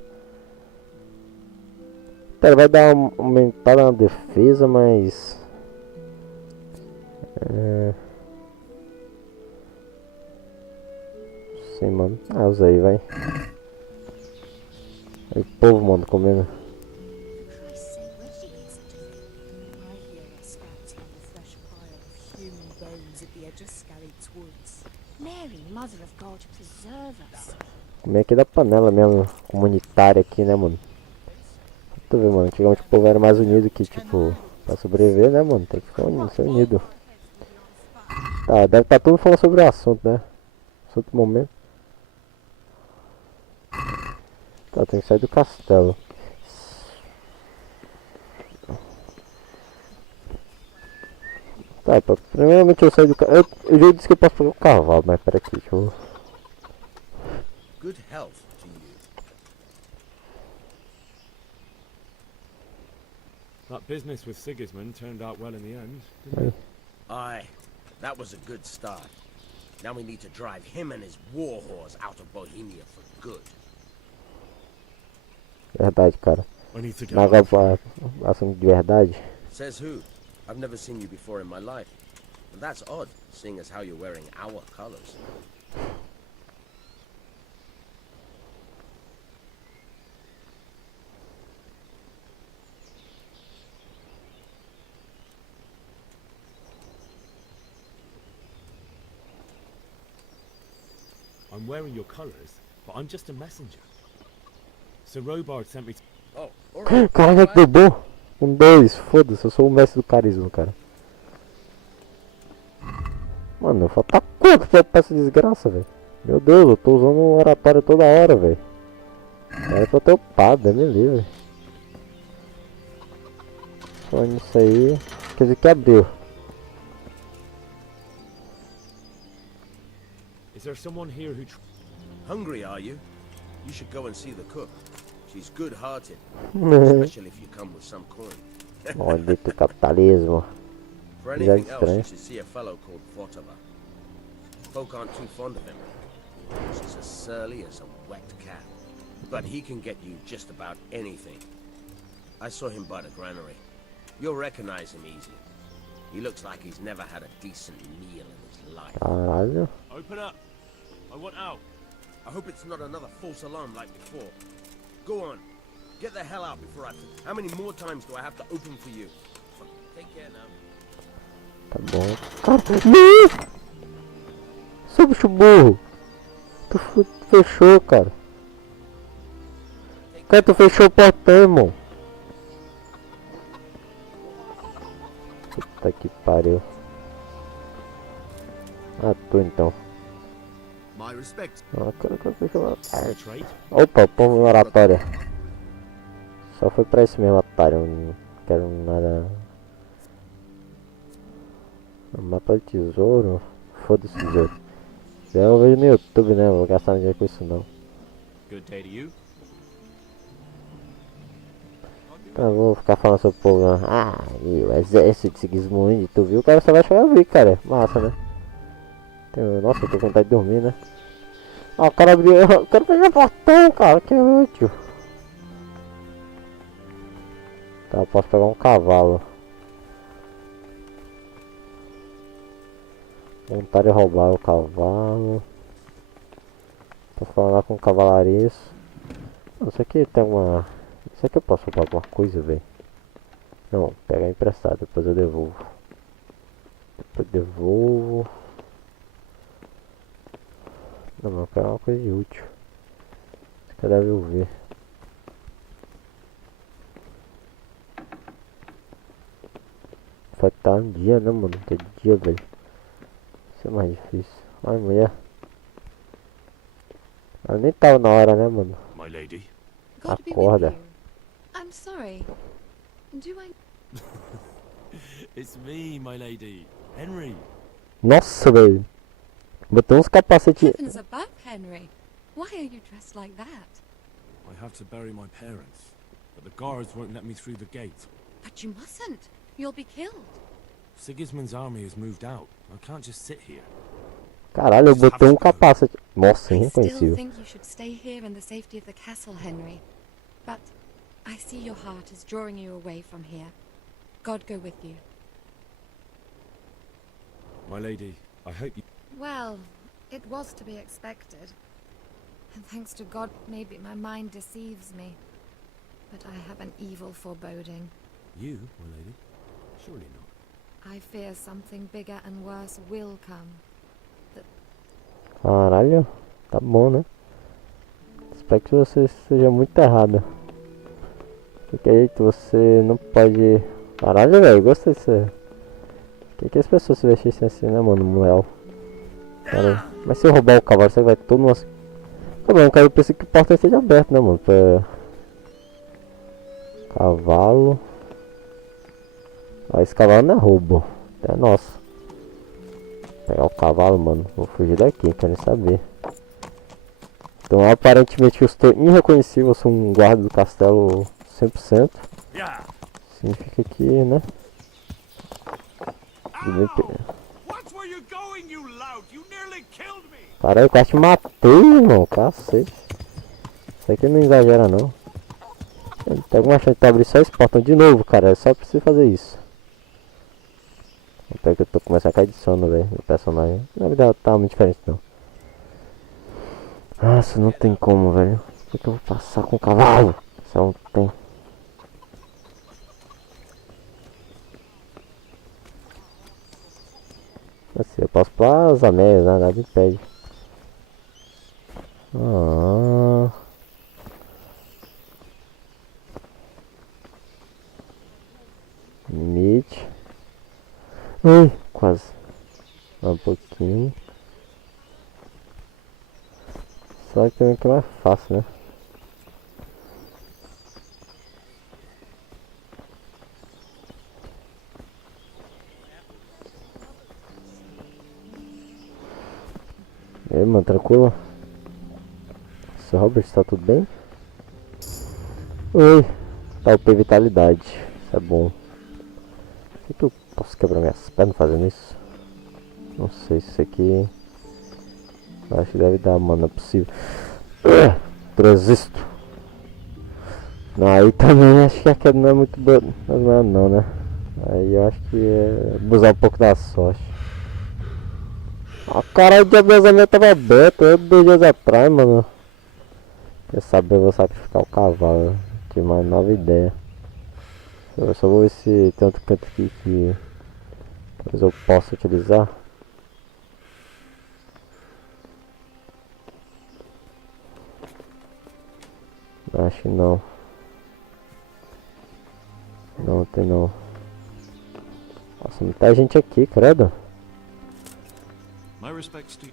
Tá, ele vai dar uma aumentada na defesa, mas... Não sei, mano. Ah, usa aí, vai. Aí, povo, mano, comendo. Comer aqui da panela mesmo, comunitária aqui, né, mano? Tu vê, mano, antigamente o povo era mais unido que, tipo, pra sobreviver, né, mano? Tem que ficar unido, ser unido. Tá, deve estar tudo falando sobre o assunto, né? Assunto momento. Tá, tem que sair do castelo. Tá, primeiramente eu saio do castelo. Eu já disse que eu posso pegar o cavalo, mas pera aqui, deixa eu... Good health to you. That business with Sigismund turned out well in the end, didn't it? Aye, that was a good start. Now we need to drive him and his war horse out of Bohemia for good. Verdade, cara. Mas agora, assunto de verdade. Says who? I've never seen you before in my life. But that's odd, seeing as how you're wearing our colors. I'm wearing your colours, but I'm just a messenger. Sir Robard sent me to... Oh, alright. Caralho, que bom. 2, foda-se, eu sou o mestre do carisma, cara. Mano, falta quanto pra essa desgraça, velho? Meu Deus, eu tô usando um oratório toda hora, velho. Era pra eu ter upado, é me livre. Só nisso aí. Quer dizer que abriu. Is there someone here who... Hungry, are you? You should go and see the cook. She's good-hearted, especially if you come with some coin. Maldito capitalismo. For anything else, you should see a fellow called Votava. Folk aren't too fond of him. He's as surly as a wet cat. But he can get you just about anything. I saw him by the granary. You'll recognize him easy. He looks like he's never had a decent meal in his life. Caralho. Open up! I want out! I hope it's not another false alarm like before. Go on. Get the hell out before I... How many more times do I have to open for you? Take care now. Tá bom. Caralho! Seu bicho burro! Tu fechou, cara. Cara, tu fechou o portão, irmão. Puta que pariu. Ah, tu então. Opa, povo em oratória. Só foi pra esse mesmo otário. Não quero nada. Mapa de tesouro. Foda-se tesouro. Já eu vejo no YouTube, né? Vou gastar dinheiro com isso não. Então vou ficar falando sobre o povo. Ah, e o exército de Sigismund. Tu viu? O cara só vai chegar a ver, cara. Massa, né? Nossa, eu tô com vontade de dormir, né? Ah, o cara abriu. Eu quero pegar o portão, cara. Que útil. Tá, eu posso pegar um cavalo. Vontade de roubar o cavalo. Posso falar lá com o cavalariço. Isso aqui tem uma. Isso aqui eu posso roubar alguma coisa, velho. Não, pegar emprestado, depois eu devolvo. Depois devolvo. Não, eu quero uma coisa de útil. Isso aqui deve ver. Vai estar um dia, né, mano? Que dia, velho. Isso é mais difícil. Ai, mulher. Ela nem tava na hora, né, mano? Acorda. I'm sorry. Do I... It's me, my lady. Henry. Nossa, velho. Botou uns capacetes. Heavens above, Henry. Why are you dressed like that? I have to bury my parents, but the guards won't let me through the gate. But you mustn't. You'll be killed. Sigismund's army has moved out. I can't just sit here. Caralho, botou um capacete. Nossa, I still irreconhecível. think you should stay here in the safety of the castle, Henry. But I see your heart is drawing you away from here. God go with you. My lady, I hope you... Well, it was to be expected. And thanks to God, maybe my mind deceives me. But I have an evil foreboding. You, my lady? Surely not. I fear something bigger and worse will come. Caralho, tá bom, né? Espero que você esteja muito errado. Que é isso? Você não pode... Caralho, velho, gostei disso. Que as pessoas se vestissem assim, né, mano? Moel. Cara, mas se eu roubar o cavalo, você vai todo nosso... Tá bom, cara, eu pensei que o portão esteja aberto, né, mano? Pra... Cavalo... Ah, esse cavalo não é roubo. É nosso. Pegar o cavalo, mano. Vou fugir daqui, não quero nem saber. Então, aparentemente eu estou irreconhecível. Eu sou um guarda do castelo 100%. Significa que, né? Caralho, eu quase te matei, irmão. Cacete. Isso aqui não exagera, não. Pega uma chance de abrir só esse portão de novo, cara. Eu só preciso fazer isso. Até que eu tô começando a cair de sono, velho, meu personagem. Na verdade tá muito diferente, não. Nossa, não tem como, velho. Por que eu vou passar com o cavalo? Só não tem. Assim, eu posso pular as anéis, né? Nada impede. Limite. Quase. Um pouquinho. Só que também que é mais fácil, né? E aí, mano, tranquilo? Seu Robert, tá tudo bem? Oi. Tá o vitalidade. Isso é bom. Será que eu posso quebrar minhas pernas fazendo isso? Não sei se isso aqui... Acho que deve dar, mano, não é possível. Resisto. Aí também acho que a queda não é muito boa. Não, né? Aí eu acho que é abusar um pouco da sorte. A caralho, o diabesamento tava aberto, 2 dias atrás, mano. Quer saber, eu vou sacrificar o cavalo. Tive uma nova ideia. Eu só vou ver se tem outro canto aqui que talvez eu possa utilizar. Acho que não. Não tem não. Nossa, muita gente aqui, credo. My respects to you.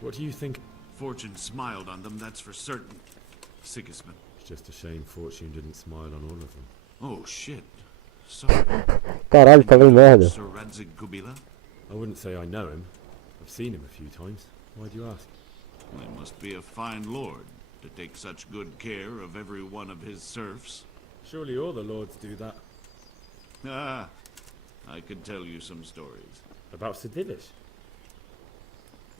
What do you think? Fortune smiled on them, that's for certain. Sigismund. It's just a shame Fortune didn't smile on all of them. Oh shit. Sorry. Caralho, falei merda. Sir Radzig Kubila? I wouldn't say I know him. I've seen him a few times. Why do you ask? He must be a fine lord to take such good care of every one of his serfs. Surely all the lords do that. Ah, I could tell you some stories. About Sir Divish?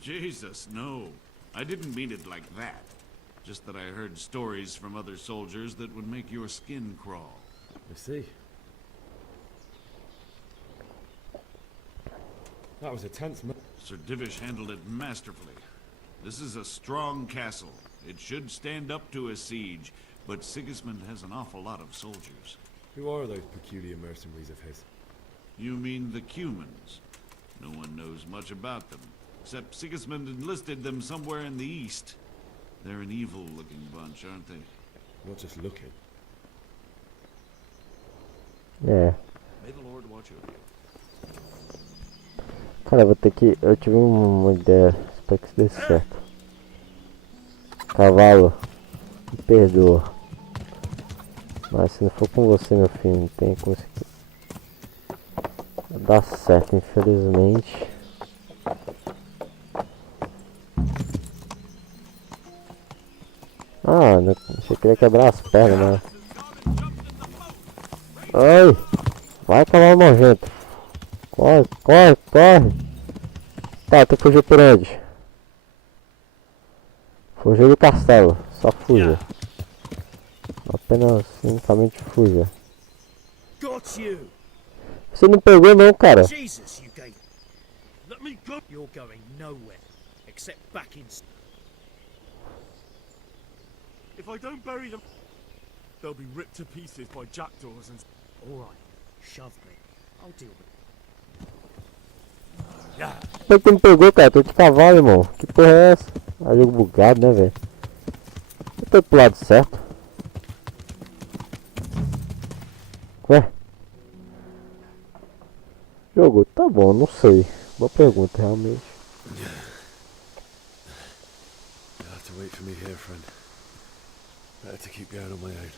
Jesus, no. I didn't mean it like that. Just that I heard stories from other soldiers that would make your skin crawl. I see. That was a tense moment. Sir Divish handled it masterfully. This is a strong castle. It should stand up to a siege, but Sigismund has an awful lot of soldiers. Who are those peculiar mercenaries of his? You mean the Cumans? No one knows much about them, except Sigismund enlisted them somewhere in the east. They're an evil-looking bunch, aren't they? Not just looking. É. May the Lord watch over you. Cara, eu vou ter que... Eu tive uma ideia. Espero que isso dê certo. Cavalo. Me perdoa. Mas se não for com você, meu filho, não tem como dar certo, infelizmente. Ah, não, você queria quebrar as pernas, né? Ai! Vai, cavalo nojento! Corre, corre, corre! Tá, tu fugiu por onde? Fugiu do castelo, só fuja. Apenas unicamente fuja. Você não pegou não, cara. Jesus, you gave. Let me go. You're going nowhere, except back in. If I don't bury them, they'll be ripped to pieces by jackdaws and... All right, shove me. I'll deal with it. Yeah. Por que me pegou, cara? Tô de cavalo, irmão. Que porra é essa? Ah, jogo bugado, né, velho? Eu tô pro lado certo. Ué? Jogo, tá bom, não sei. Boa pergunta, realmente. You'll have to wait for me here, friend. Better to keep going on my own.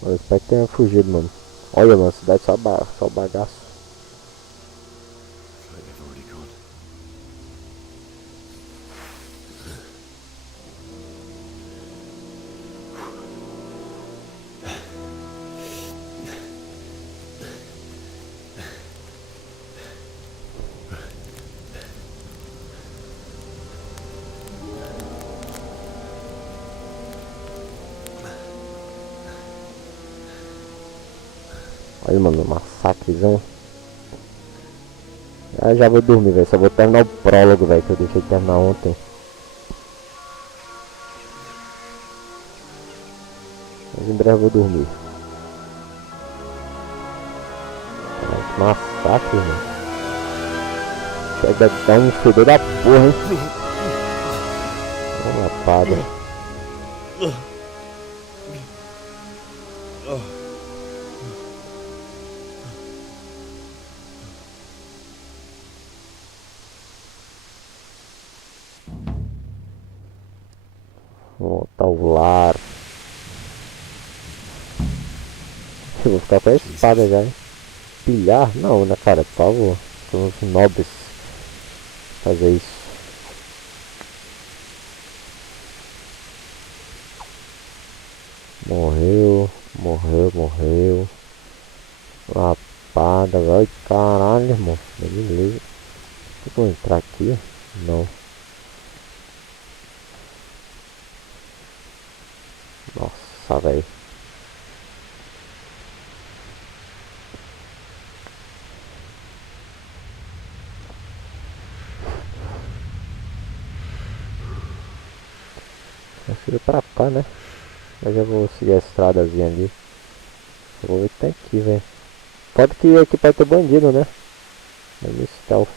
Eu espero que tenha fugido, mano. Olha, mano, a cidade só bagaço. It's like they've already gone. Olha, mano, massacrezão. Ah, já vou dormir, velho. Só vou terminar o prólogo, velho, que eu deixei de terminar ontem. Mas em breve eu vou dormir. Caralho, que massacre, mano. Chega a dar um fedor da porra, hein? Uma lapada. Voltar ao lar. Eu vou ficar com a espada já, hein? Pilhar? Não, né, cara? Por favor. Somos nobres. Fazer isso. Morreu. Morreu, morreu. Lapada, velho. Caralho, irmão. Beleza. Eu vou entrar aqui? Não. Nossa, velho. Eu fui pra cá, né? Eu já vou seguir a estradazinha ali. Eu vou ver o que tem aqui, velho. Pode que aqui pode ter bandido, né? Mas stealth.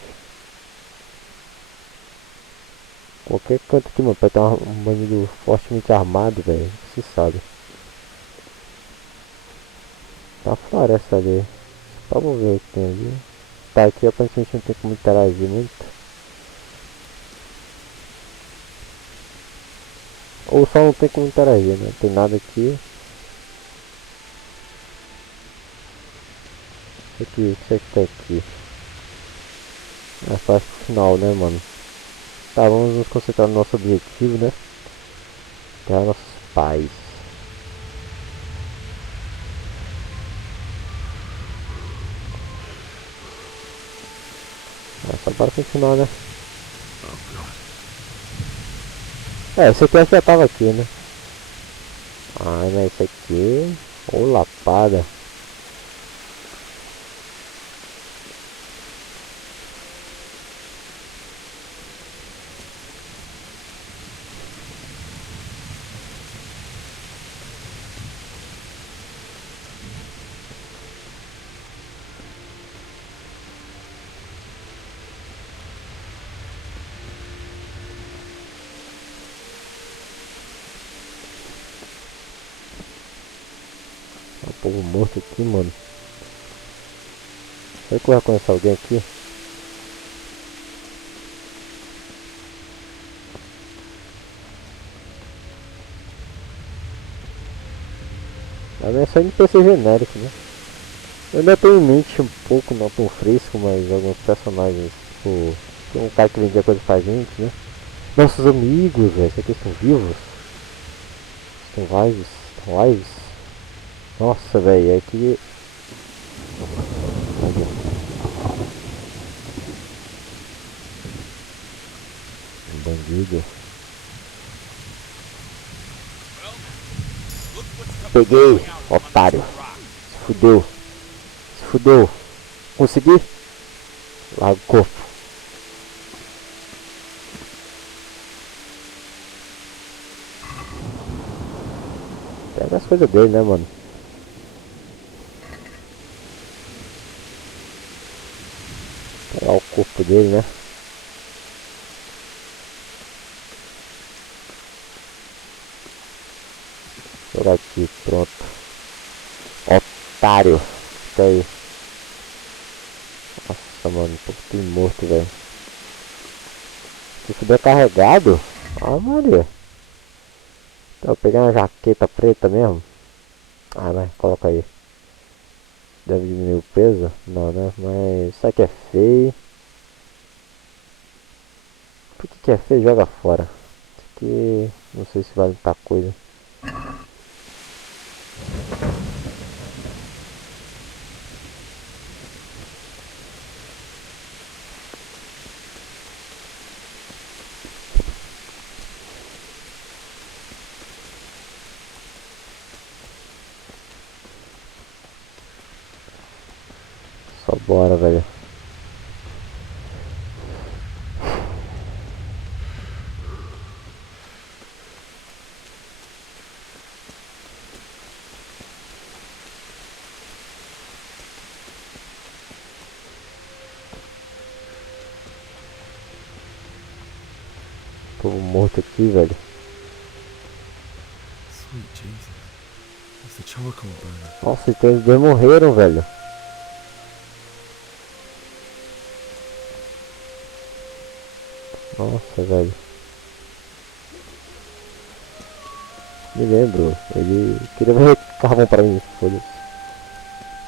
Qualquer canto aqui, mano, pode ter um bandido fortemente armado, velho. Se sabe. Tá a floresta ali. Só vou ver o que tem ali. Tá, aqui aparentemente não tem como interagir muito. Ou só não tem como interagir, né? Não tem nada aqui. O que é que tem aqui? É fácil pro final, né, mano? Tá, vamos nos concentrar no nosso objetivo, né? Terra nossos pais. É só para continuar, né? É, esse aqui já tava aqui, né? Ah, mas esse aqui... Ô, lapada. Povo morto aqui, mano. Será que eu vou conhecer alguém aqui? Mas é só NPC genérico, né? Eu ainda tenho em mente um pouco, não tão fresco, mas alguns personagens, tipo... Tem um cara que vendia coisa pra gente, né? Nossos amigos, velho, será que eles estão vivos? Estão lives? Estão lives? Nossa, velho, é que... Um bandido. Peguei, otário. Se fudeu. Se fudeu. Consegui? Larga o corpo. Pega as coisas dele, né, mano? Pegar o corpo dele, né? Jogar aqui, pronto. Otário. Fica aí. Nossa, mano, tô morto, velho. Se puder carregado. Ah, Maria. Então, vou pegar uma jaqueta preta mesmo. Ah, mas coloca aí. Deve diminuir o peso? Não, né? Mas isso aqui é feio. Por que é feio? Joga fora. Isso aqui não sei se vale muita coisa. Só bora, velho. Tô morto aqui, velho. Sweet Jesus. It's the charcoal burner. Nossa, então eles dois morreram, velho. Nossa, velho. Me lembro. Ele queria ver carvão pra mim, foda-se.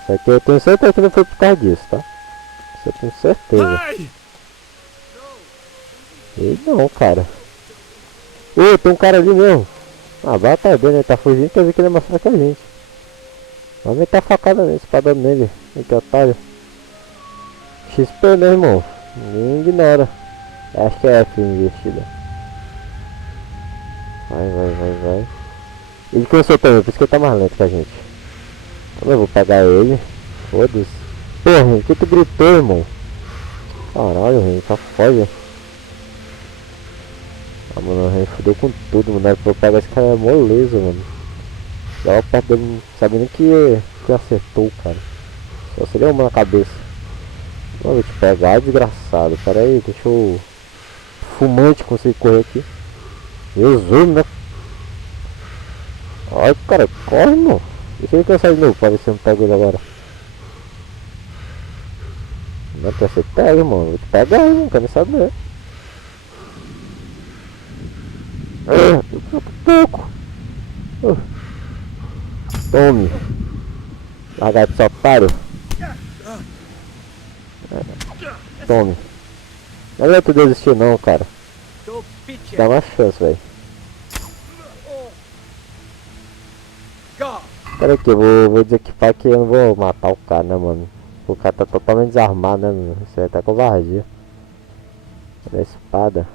Isso aqui eu tenho certeza que não foi por causa disso, tá? Isso eu tenho certeza. Ele não, cara. Ô, tem um cara ali mesmo. Ah, vai tá bem, né? Tá fugindo, quer ver que ele é mais fraco que a gente. Vamos meter a facada nele, espada nele. Ai, que otário. XP, né, irmão? Ninguém ignora. Acho que é F investida. Vai. Ele cansou também, por isso que ele tá mais lento que a gente. Então eu vou pegar ele. Foda-se. Porra, o que tu gritou, irmão? Caralho, gente, tá foda. Ah, mano, a gente fudeu com tudo, mano. Era pra eu pegar esse cara, é moleza, mano. Logo perto dele, não sabia nem que acertou, cara. Só seria uma na cabeça. Não, vou te pegar, desgraçado. Pera aí, deixa eu... Fumante conseguir correr aqui. Jesus, né? Ai, cara, corre, mano. Deixa ele cansar de novo pra ver se eu não pego ele agora. Não quer ser pega, irmão. Vou te pegar, irmão. Não quero nem saber. Pouco. Tome. Largar de otário. Tome. Não é tu desistir não, cara. Dá uma chance, velho. Pera aqui, eu vou desequipar que eu não vou matar o cara, né, mano? O cara tá totalmente desarmado, né, mano? Isso aí tá covardia. Olha a espada.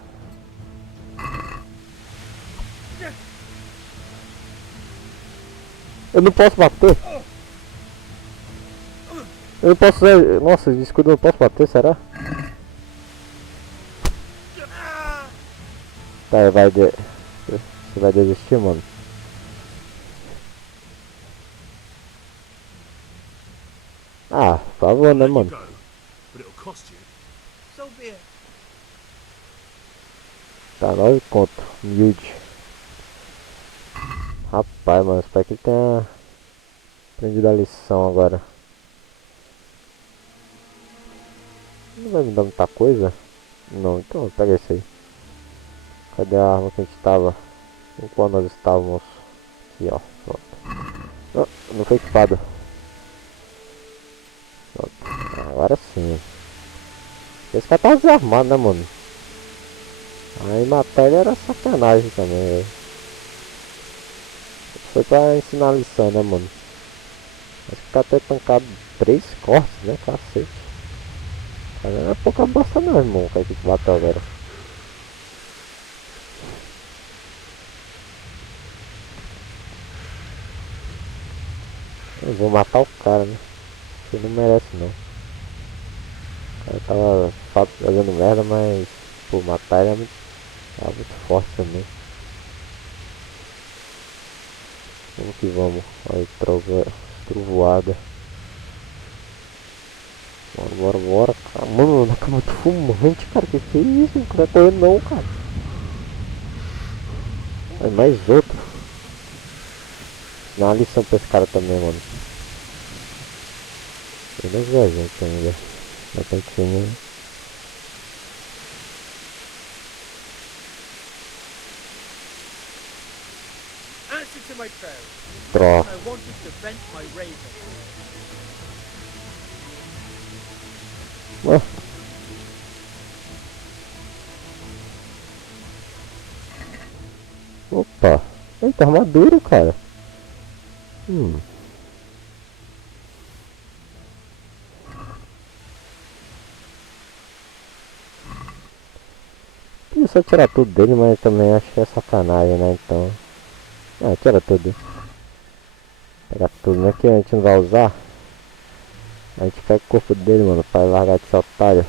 Eu não posso bater. Eu não posso usar... Nossa, de escudo eu não posso bater, será? Tá, você vai desistir, mano? Ah, por favor, né, mano? Tá, 9 conto. Humilde. Rapaz, mano, espero que ele tenha aprendido a lição agora. Não vai me dar muita coisa? Não, então pega esse aí. Cadê a arma que a gente tava? Enquanto nós estávamos. Aqui, ó. Pronto. Oh, não foi equipado. Pronto. Agora sim. Esse cara tava desarmado, né, mano? Aí matar ele era sacanagem também, velho. Foi pra ensinar a lição, né, mano? Acho que tá até tancado 3 cortes, né, cacete. Mas não é pouca bosta não, irmão, que a gente bateu agora. Eu vou matar o cara, né? Ele não merece não. O cara tava fazendo merda, mas por matar ele é muito forte também. Vamos que vamos. Aí, trovoada. Bora, cara. Mano, na cama de fumante, cara. Que é isso? Não vai correr não, cara. Aí, mais outro. Dá uma lição pra esse cara também, mano. Ele é viajante ainda. Mas tem que ser, né? Answer to my prayer. Troca. I wanted to vent my rage. Ué. Opa. Eita, armadura, cara. Queria só tirar tudo dele, mas também acho que é sacanagem, né? Então. Ah, tira tudo. Pegar tudo, né? Que a gente não vai usar. A gente pega o corpo dele, mano, pra largar de ser otário.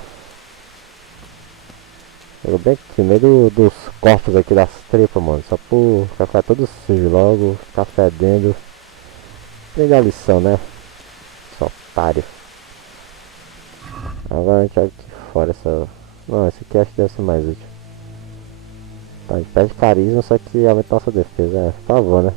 Pegou bem aqui, no meio dos corpos aqui das tripas, mano. Só por ficar todo sujo logo, ficar fedendo. Aprender a lição, né? Seu otário. Agora a gente joga aqui fora essa. Não, esse aqui acho que deve ser mais útil. Tá, a gente perde carisma, só que aumenta nossa defesa, é, por favor, né?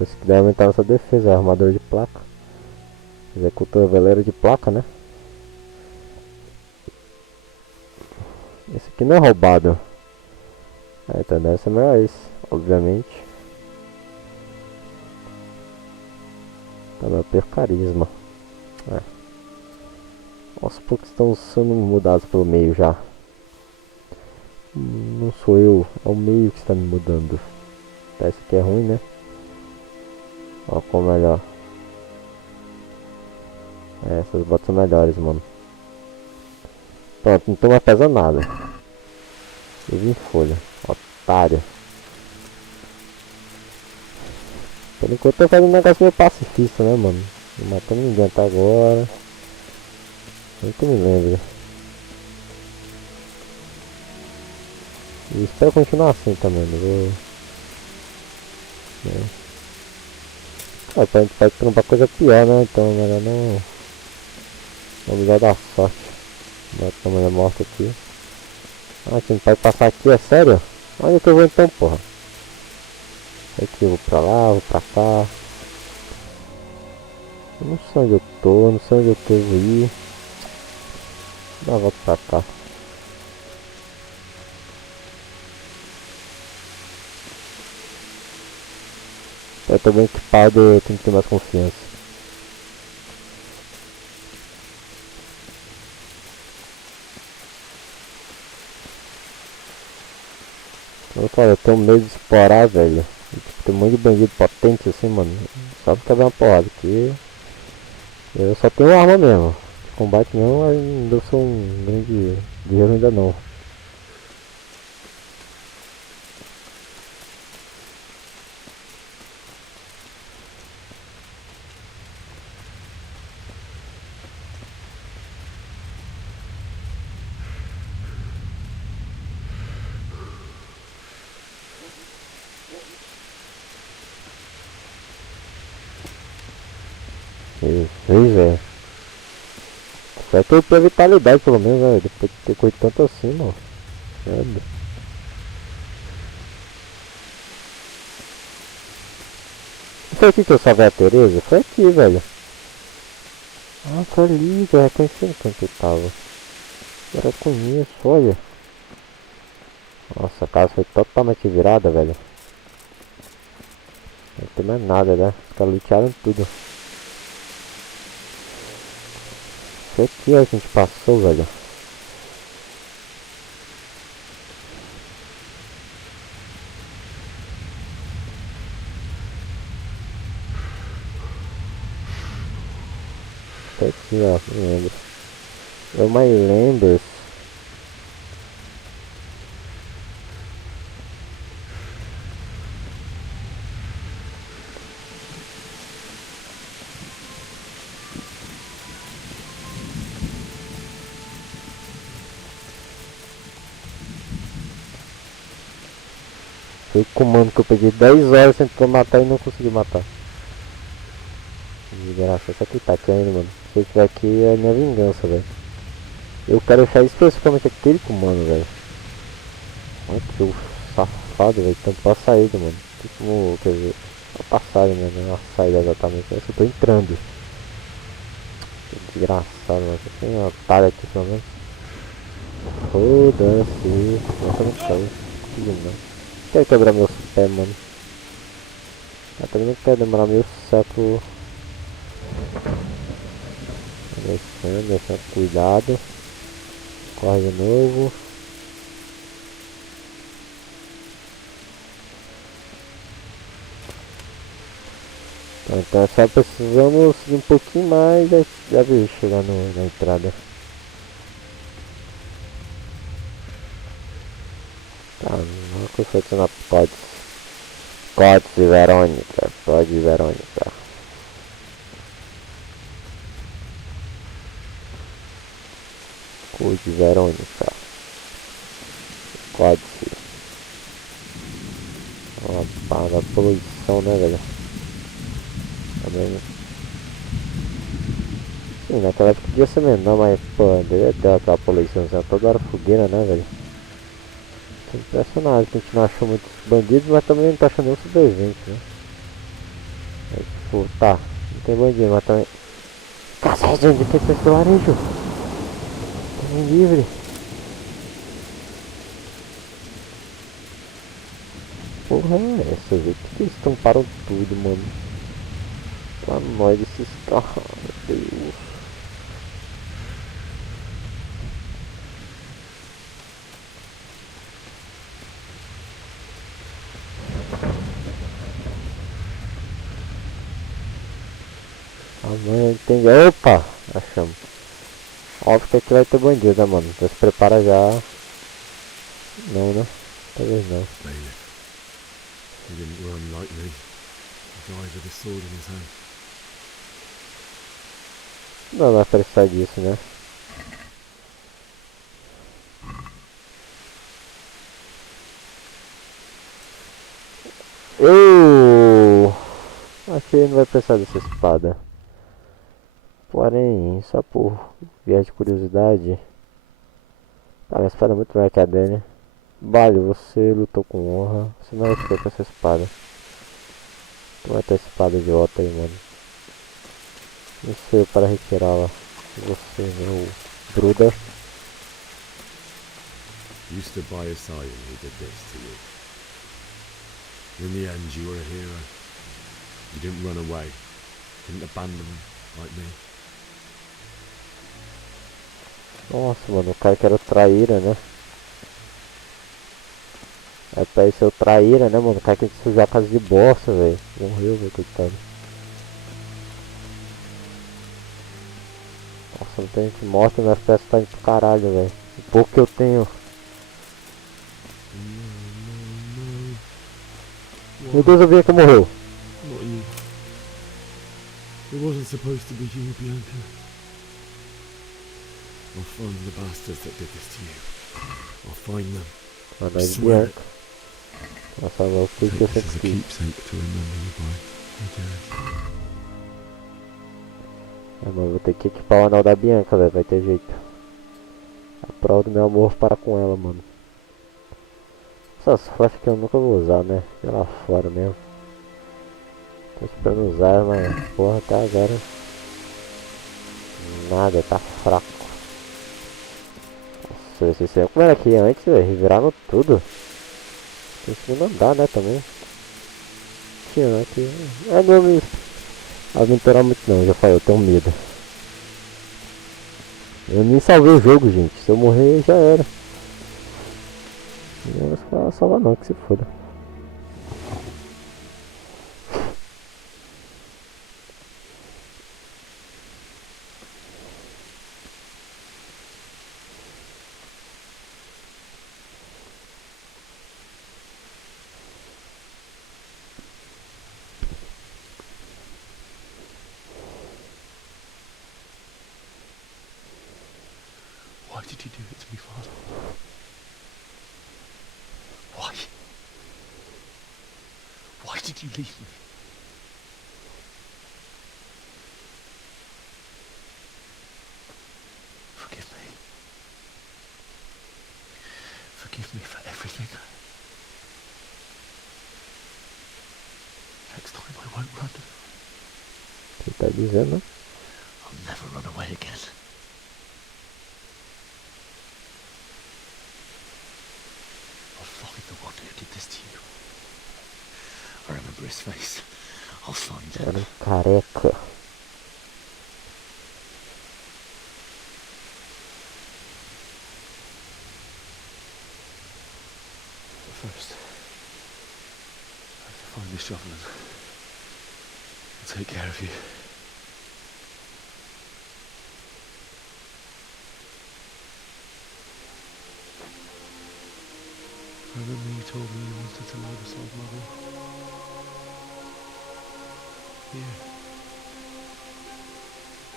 Esse que deve aumentar nossa defesa, é armador de placa. Executor veleiro de placa, né? Esse aqui não é roubado. Então deve ser melhor esse, obviamente. Tá, meu perco carisma. É. Aos poucos estão sendo mudados pelo meio já. Não sou eu, é o meio que está me mudando. Tá, esse aqui é ruim, né? Ó, como melhor. É, essas botas são melhores, mano. Pronto, não tô mais pesando nada. Eu vim em folha, otário. Por enquanto eu tô fazendo um negócio meio pacifista, né, mano? Não matando ninguém até agora. Nem que eu me lembre. E espero continuar assim também, não vou... É, a gente pode trampar coisa pior, né? Então melhor não... Vamos usar da sorte. Bota a mulher morta aqui. Ah, a gente pode passar aqui, é sério? Olha que eu vou então, porra. Aqui eu vou pra lá, vou pra cá. Eu não sei onde eu tô, não sei onde eu devo ir. Dá uma volta pra cá. Eu tô bem equipado, eu tenho que ter mais confiança. Eu falo, eu tenho medo de explorar, velho. Tipo, tem um monte de bandido potente assim, mano. Só pra quebrar uma porrada, porque eu só tenho arma mesmo. Combate não, ainda eu sou um grande guerreiro ainda não. Jesus, velho. Só que eu tenho vitalidade pelo menos, velho. Depois de ter corrido tanto assim, mano. Merda. Foi aqui que eu salvei a Tereza? Foi aqui, velho. Ah, foi ali, eu reconheci no canto que eu tava. Agora eu conheço, olha. Nossa, a casa foi totalmente virada, velho. Não tem mais nada, né? Os caras lutearam tudo. Foi aqui ó, que a gente passou, velho. Foi aqui, ó, não lembro. Eu mais lembro. Foi o comando que eu peguei 10 horas tentando matar e não consegui matar. Desgraça, essa aqui tá aqui ainda, mano. Se eu estiver aqui é a minha vingança, velho. Eu quero achar especificamente aquele comando, velho. Olha que safado, velho. Tampou a saída, mano. Tipo, quer dizer, a passagem, né? Não é uma saída exatamente. Eu só tô entrando. Que desgraçado, mano. Tem um atalho aqui pelo menos. Foda-se. Nossa, não caiu. Não. Quero quebrar meus pés, mano. Eu também não quero demorar meio século. Deixando, cuidado. Corre de novo. Então só precisamos de um pouquinho mais. Já vi chegar na entrada. Tá, não consigo adicionar pods. Códice Verônica. Pode Verônica. Code Verônica. Códice. Ó, paga a poluição, né, velho? Também. Sim, naquela época podia ser menor, mas pô, devia ter aquela poluição toda hora fogueira, né, velho? Impressionante que a gente não achou muitos bandidos, mas também não tá achando nenhum sobrevivente, né? Aí, tipo, tá, não tem bandido, mas também. Cacete, onde tem esse larejo? Tem livre. Porra, é essa, velho? Por que eles tamparam tudo, mano? Pra nós esses carros, meu Deus. Amanhã entendi. Opa! Achamos. Óbvio que aqui vai ter bandido, né, mano? Então se prepara já. Não, né? Talvez não. Bailiff. He didn't run like me. He died with a sword in his hand. Não vai precisar disso, né? Acho que ele não vai precisar dessa espada. Porém, só por viés de curiosidade. Tá, minha espada é muito melhor que a dele. Vale, você lutou com honra. Você não vai ficar com essa espada. Tu vai ter espada idiota aí, mano. Não sei para retirá-la. Você, meu Bruda. You stood by his side and he did this to you. In the end, you were a hero. You didn't run away. Didn't abandon him like me. Nossa, mano, o cara que era o traíra, né? Aí pareceu traíra, né, mano? O cara que sujar a casa de bosta, velho. Morreu, velho, coitado. Nossa, não tem gente morta, minhas peças tá indo pro caralho, velho. O pouco que eu tenho. Meu Deus, eu vi que morreu. Not you. It wasn't supposed to be you, Bianca. I'll find the bastards that did this to you. I'll find them. Ah, não é de Bianca. Nossa, não foi que eu Take this as a sempre quis. keepsake to remember you by, my dearest. Ah, mano, vou ter que equipar o anel da Bianca, velho. Vai ter jeito. A prova do meu amor para com ela, mano. Essas flechas que eu nunca vou usar, né? Fica lá fora mesmo. Tô esperando usar, mas porra, até agora nada, tá fraco. Nossa, vocês viram como era aqui antes, velho? Reviraram tudo. Tem segundo andar, né, também. Tinha aqui. É, não me aventurar muito não, já falei, eu tenho medo. Eu nem salvei o jogo, gente. Se eu morrer, já era. Não vou salvar não, que se foda. Why did you do it to me, Father? Why? Why did you leave me? Forgive me. Forgive me for everything. Next time I won't run. Você tá dizendo, né? I'll never run away again. The one who did this to you. I remember his face. I'll find him. Era careca. But first, I have to find this shovel and take care of you. I remember you told me you wanted to lie beside Mother. Here.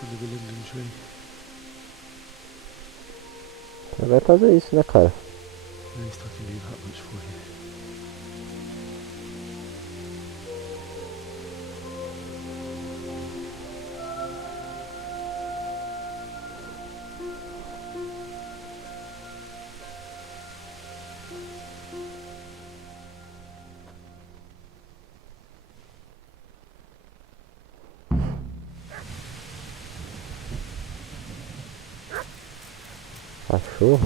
Under the linden tree. Você vai fazer isso, né, cara? At least I can do that much for you. Cachorro?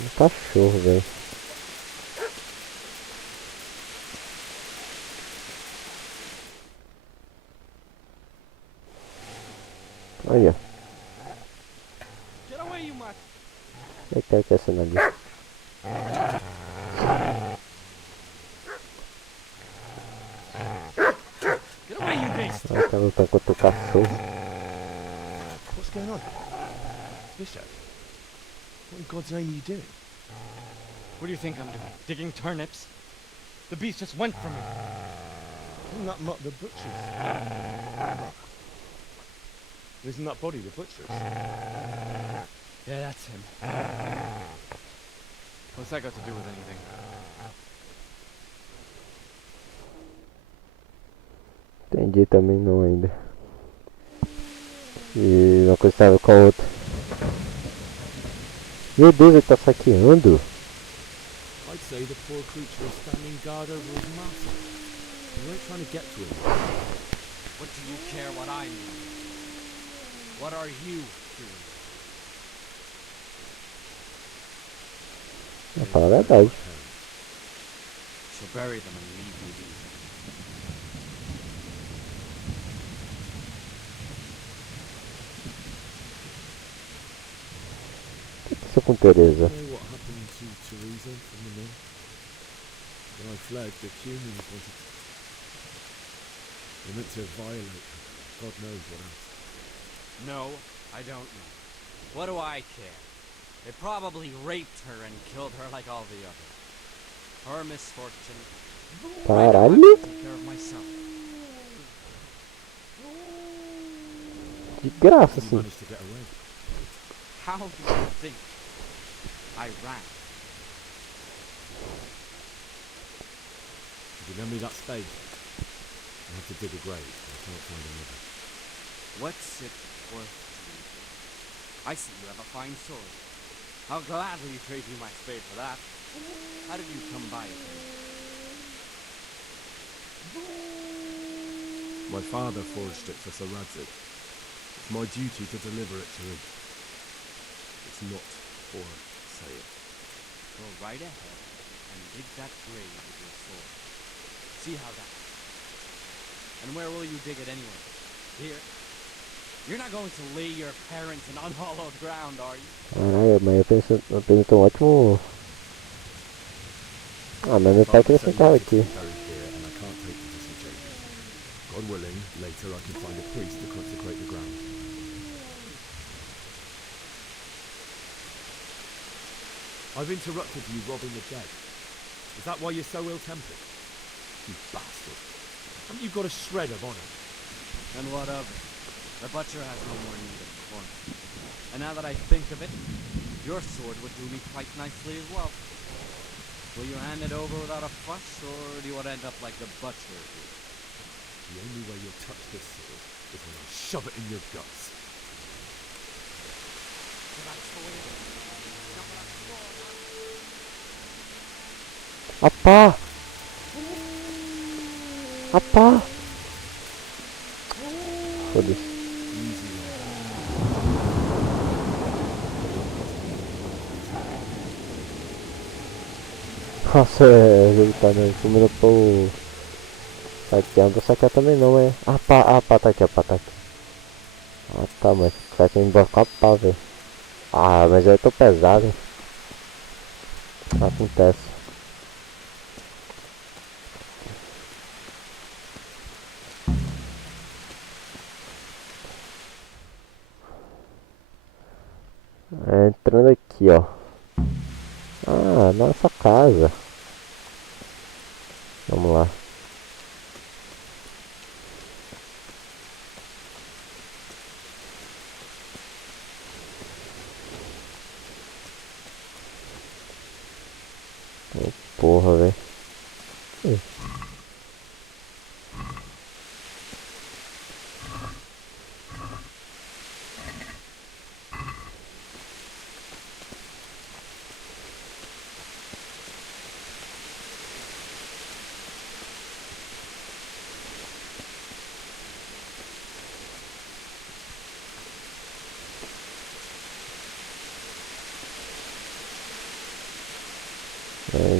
Um cachorro, velho. Olha. Eita, que é essa ali? Tá lutando contra o cachorro. What's going on? Bishop? What in God's name are you doing? What do you think I'm doing? Digging turnips? The beast just went from me. Isn't that not the butcher's? Isn't that body the butcher's? Yeah, that's him. What's that got to do with anything? Entendi também não ainda. E uma coisa estava com a outra. Meu Deus, ele tá saqueando. I'd say the poor creature was standing guard over his master. We weren't trying to get to him. What do you care what I mean? What are you doing? Vou falar a verdade. She'll bury them and leave me be. O que aconteceu com Teresa? You know what happened to Teresa from the mill? When I fled, the humans wanted to... They meant to violate her. God knows what else. No, I don't know. What do I care? They probably raped her and killed her like all the others. Her misfortune. Caralho! I take care of myself. De graça, You assim. managed to get away. How do you think I ran? Did you lend me that spade? I have to dig a grave, but I can't find another. What's it worth to you? I see you have a fine sword. I'll gladly trade you my spade for that. How did you come by it? My father forged it for Sir Radzik. It's my duty to deliver it to him. It's not for sale. Go right ahead and dig that grave with your sword. See how that is. And where will you dig it anyway? Here? You're not going to lay your parents in unhallowed ground, are you? Caralho, mas eu penso um ótimo. Ah, mas meu pai acrescentava aqui. God willing, later I can find a priest to consecrate the ground. I've interrupted you robbing the dead. Is that why you're so ill-tempered? You bastard. Haven't you got a shred of honor? And what of it? The butcher has no more need of corn. And now that I think of it, your sword would do me quite nicely as well. Will you hand it over without a fuss, or do you want to end up like the butcher did? The only way you'll touch this sword is when I shove it in your guts. Apá! Apá! Foda-se. Nossa, ele tá comendo pro saquear, não vou saquear também não, é. Ah pá, tá aqui, ó, pá, tá aqui. Ah tá, mas vai ter que embarcar a pá, velho. Ah, mas eu tô pesado. Acontece. Entrando aqui, ó. Ah, nossa casa. Vamos lá. Oh, porra, velho.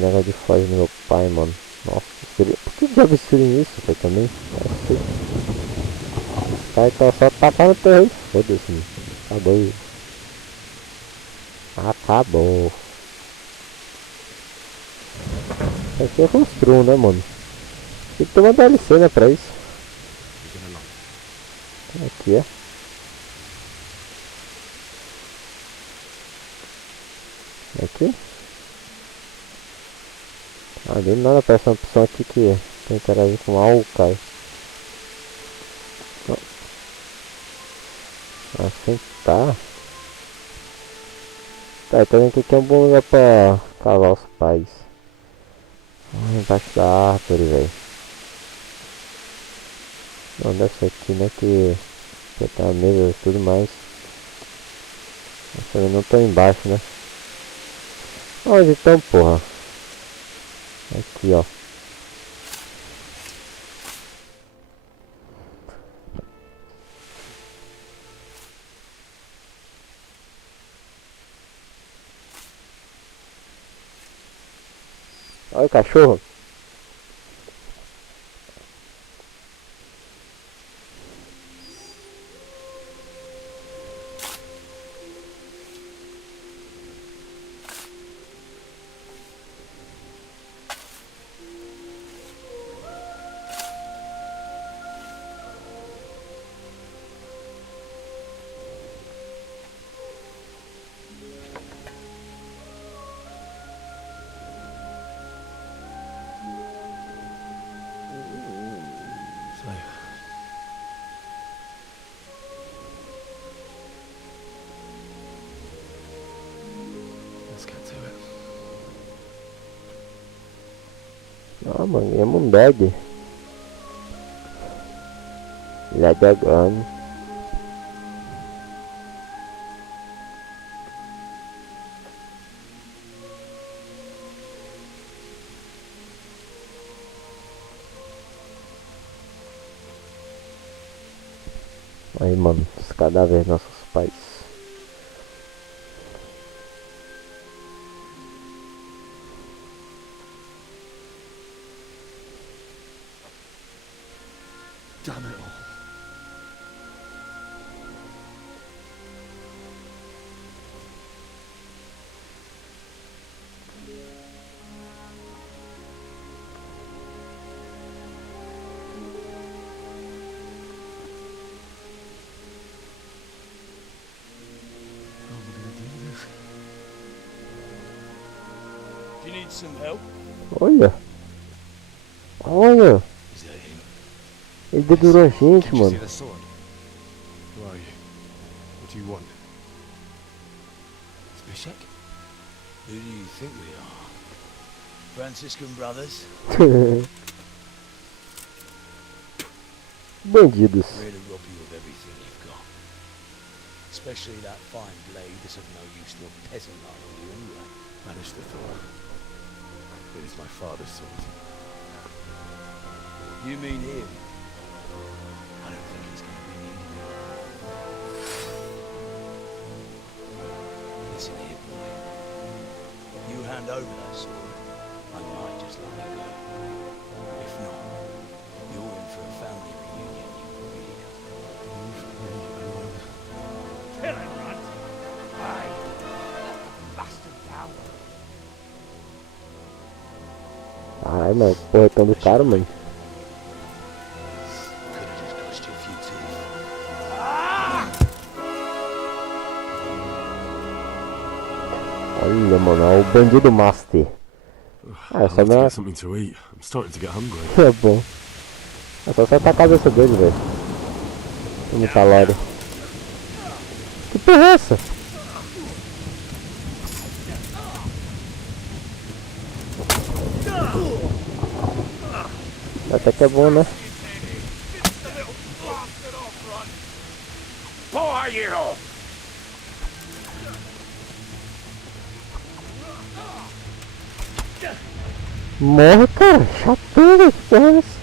Negócio de foge do meu pai, mano. Nossa, por que diabo seria isso, pai, também? Nossa. O cara tá só tapando o terreno. Foda-se, mano. Acabou. Acabou. Isso aqui eu construo, né, mano? Tem que ter uma DLC, né, pra isso. Aqui, ó. Aqui. Ah, do nada aparece uma opção aqui que tem que interagir com algo, cara. Assim tá. Tá, então aqui é um bom lugar pra cavar os pais. Embaixo da árvore, velho. Não, deve ser aqui, né, que tá a mesa e tudo mais. Eu não tô embaixo, né. Onde então, porra? Aqui, ó. Olha o cachorro. Ah, mano, ganhamos um bag. Legal. Aí, mano, os cadáveres nossos pais. Damn it all. Do you need some help? Olha. Olha. Is that him? Ele dedurou a gente, Can't you see mano. the sword? Who are you? What do you want? Zbyszek? Who do you think we are? Franciscan brothers? Bandidos. We're to rob you of everything you've got. Especially that fine blade that's of no use to a peasant like you anyway. Banish the thought. It is my father's sword. You mean him? I don't think he's going to be needed. Listen here, boy. You hand over that sword, I might just let you go. If not, you're in for a family reunion, you idiot. Kill him, Runt! Aye. Bastard down. Ai, mano, porretão do cara, mano. Could have just cost you a few teeth. Olha, mano, é o bandido master. Ah, é só I'll have to dar. get something to eat. I'm starting to get hungry. É bom. É só acertar a cabeça dele, velho. Vamos calório. Que porra é essa? Até que é bom, né? Boy, you! Morre, cara. Chateira, que porra é essa?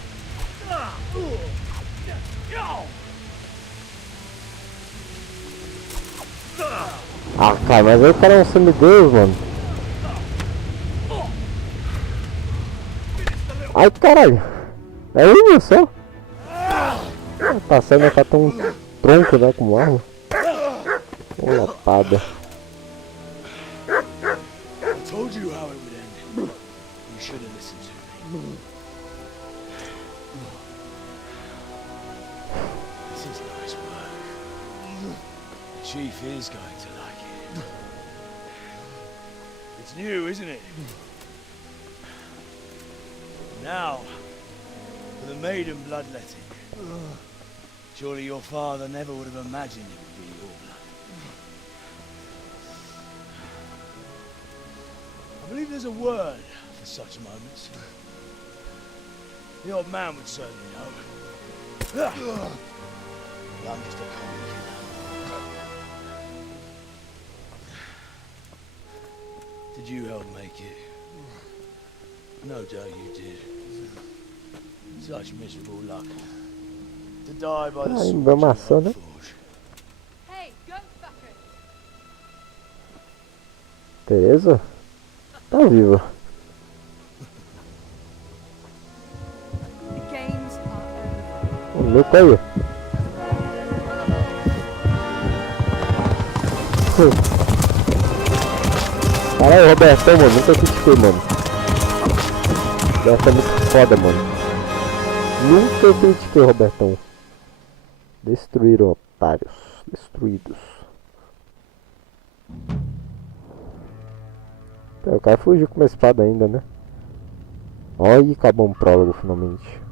Ah, cara, mas aí o cara é um semideus, mano. Ai, caralho. É uma só? Tá saindo cá, tá um tronco, né, com arma. Uma lapada. I told you how it would end. You should have listened to me. This is nice work. The chief is going to like it. It's new, isn't it? Now, for the maiden bloodletting. Surely your father never would have imagined it would be your blood. I believe there's a word for such moments. The old man would certainly know. But I'm just a common killer. Did you help make it? No doubt you did. Such miserable luck. To die by the Ai, sword meu maçã, né? Hey, gunfuckers! Tereza? Tá viva. The games are over. O louco aí. Caralho, Robertão, mano. Nunca critiquei, mano. Essa é muito foda, mano. Nunca critiquei o Robertão. Destruíram, otários. Destruídos. O cara fugiu com uma espada ainda, né? Olha, acabou um prólogo finalmente.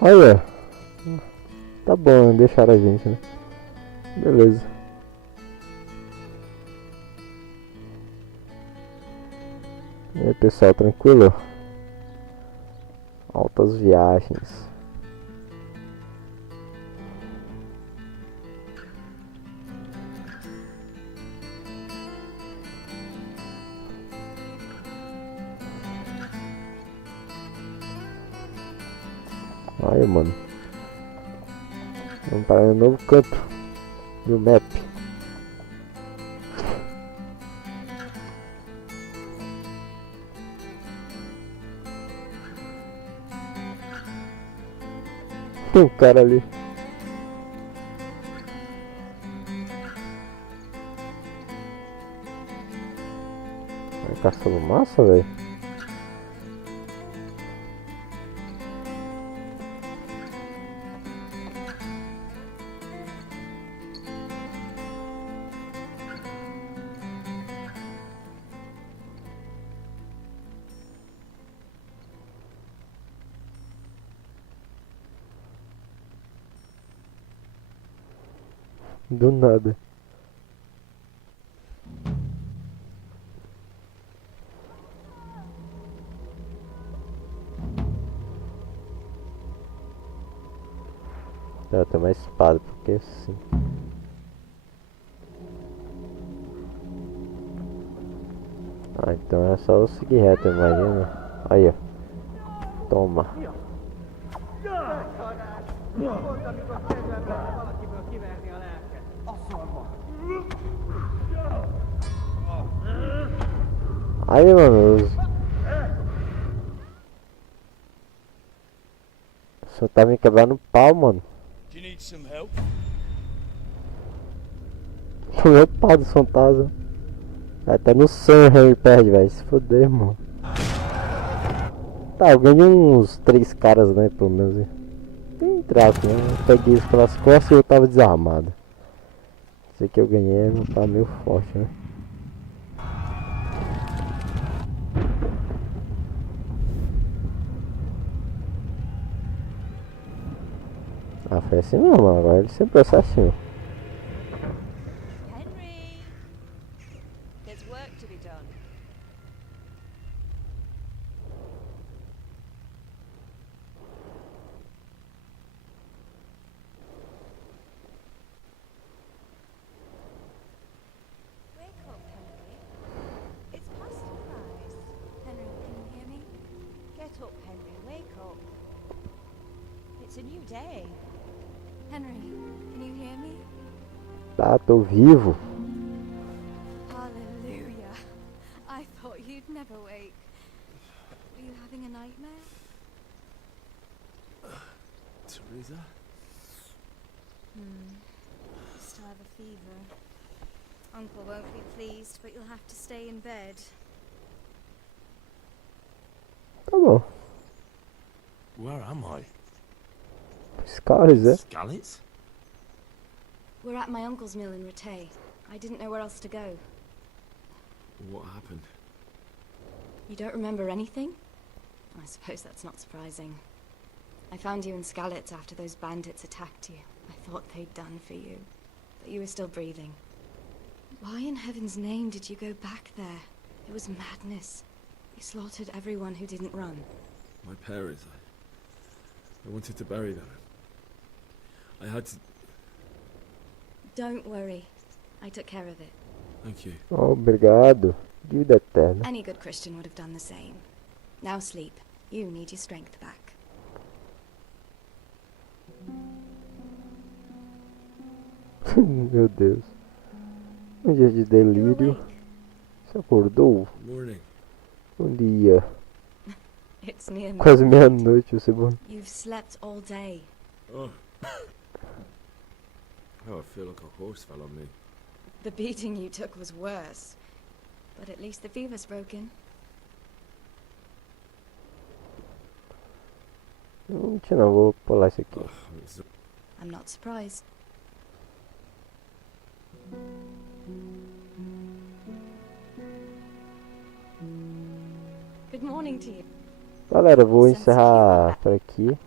Olha. Tá bom, deixaram a gente, né? Beleza. E aí, pessoal, tranquilo? Altas viagens. Aí, mano. Vamos para um novo canto do map. Tem um cara ali. Vai caçando massa, velho. Do nada. Eu tenho uma espada, porque sim. Ah, então é só eu seguir reto, imagina. Aí, ó. Toma. Aí, mano. Você tá me quebrando o pau, mano. Do you need some help? O meu pau do fantasma. Vai até no sangue aí perde, velho. Se foder, mano. Tá, eu ganhei uns 3 caras, né? Pelo menos. Tem traço, né? Eu peguei isso pelas costas e eu tava desarmado. Esse que eu ganhei tá meio forte, né? Ah, foi assim não, mano. Agora ele sempre é assim. Henry, there's work to be done. Wake up, Henry. It's past sunrise. Henry, can you hear me? Get up, Henry. Wake up. It's a new day. Henry, can you hear me? Tá, tô vivo. Hallelujah. I thought you'd never wake. Were you having a nightmare? Teresa? Still have a fever. Uncle won't be pleased, but you'll have to stay in bed. Tá bom. Where am I? Scars, é? Skalitz? We're at my uncle's mill in Rattay. I didn't know where else to go. What happened? You don't remember anything? I suppose that's not surprising. I found you in Skalitz after those bandits attacked you. I thought they'd done for you, but you were still breathing. Why in heaven's name did you go back there? It was madness. You slaughtered everyone who didn't run. My parents. I wanted to bury them. I had to... Don't worry. I took care of it. Thank you. Obrigado. Vida eterna. Any good Christian would have done the same. Now sleep. You need your strength back. Meu Deus. Um dia de delírio. Você acordou? Morning. Bom dia. It's near Quase meia-noite, você bom. You've slept all day. Oh. Oh, I feel like a horse fell on me. The beating you took was worse. But at least the fever's broken. Não, vou pular isso aqui. I'm not surprised. Good morning to you. Galera, eu vou encerrar por aqui.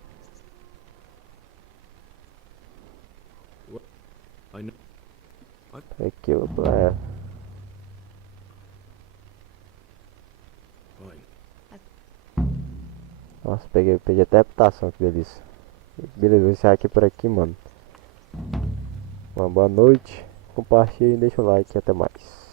I know. Aqui, é. Nossa, peguei até a reputação, que delícia. Beleza, vou encerrar aqui por aqui, mano. Uma boa noite. Compartilhe, deixa o like e até mais.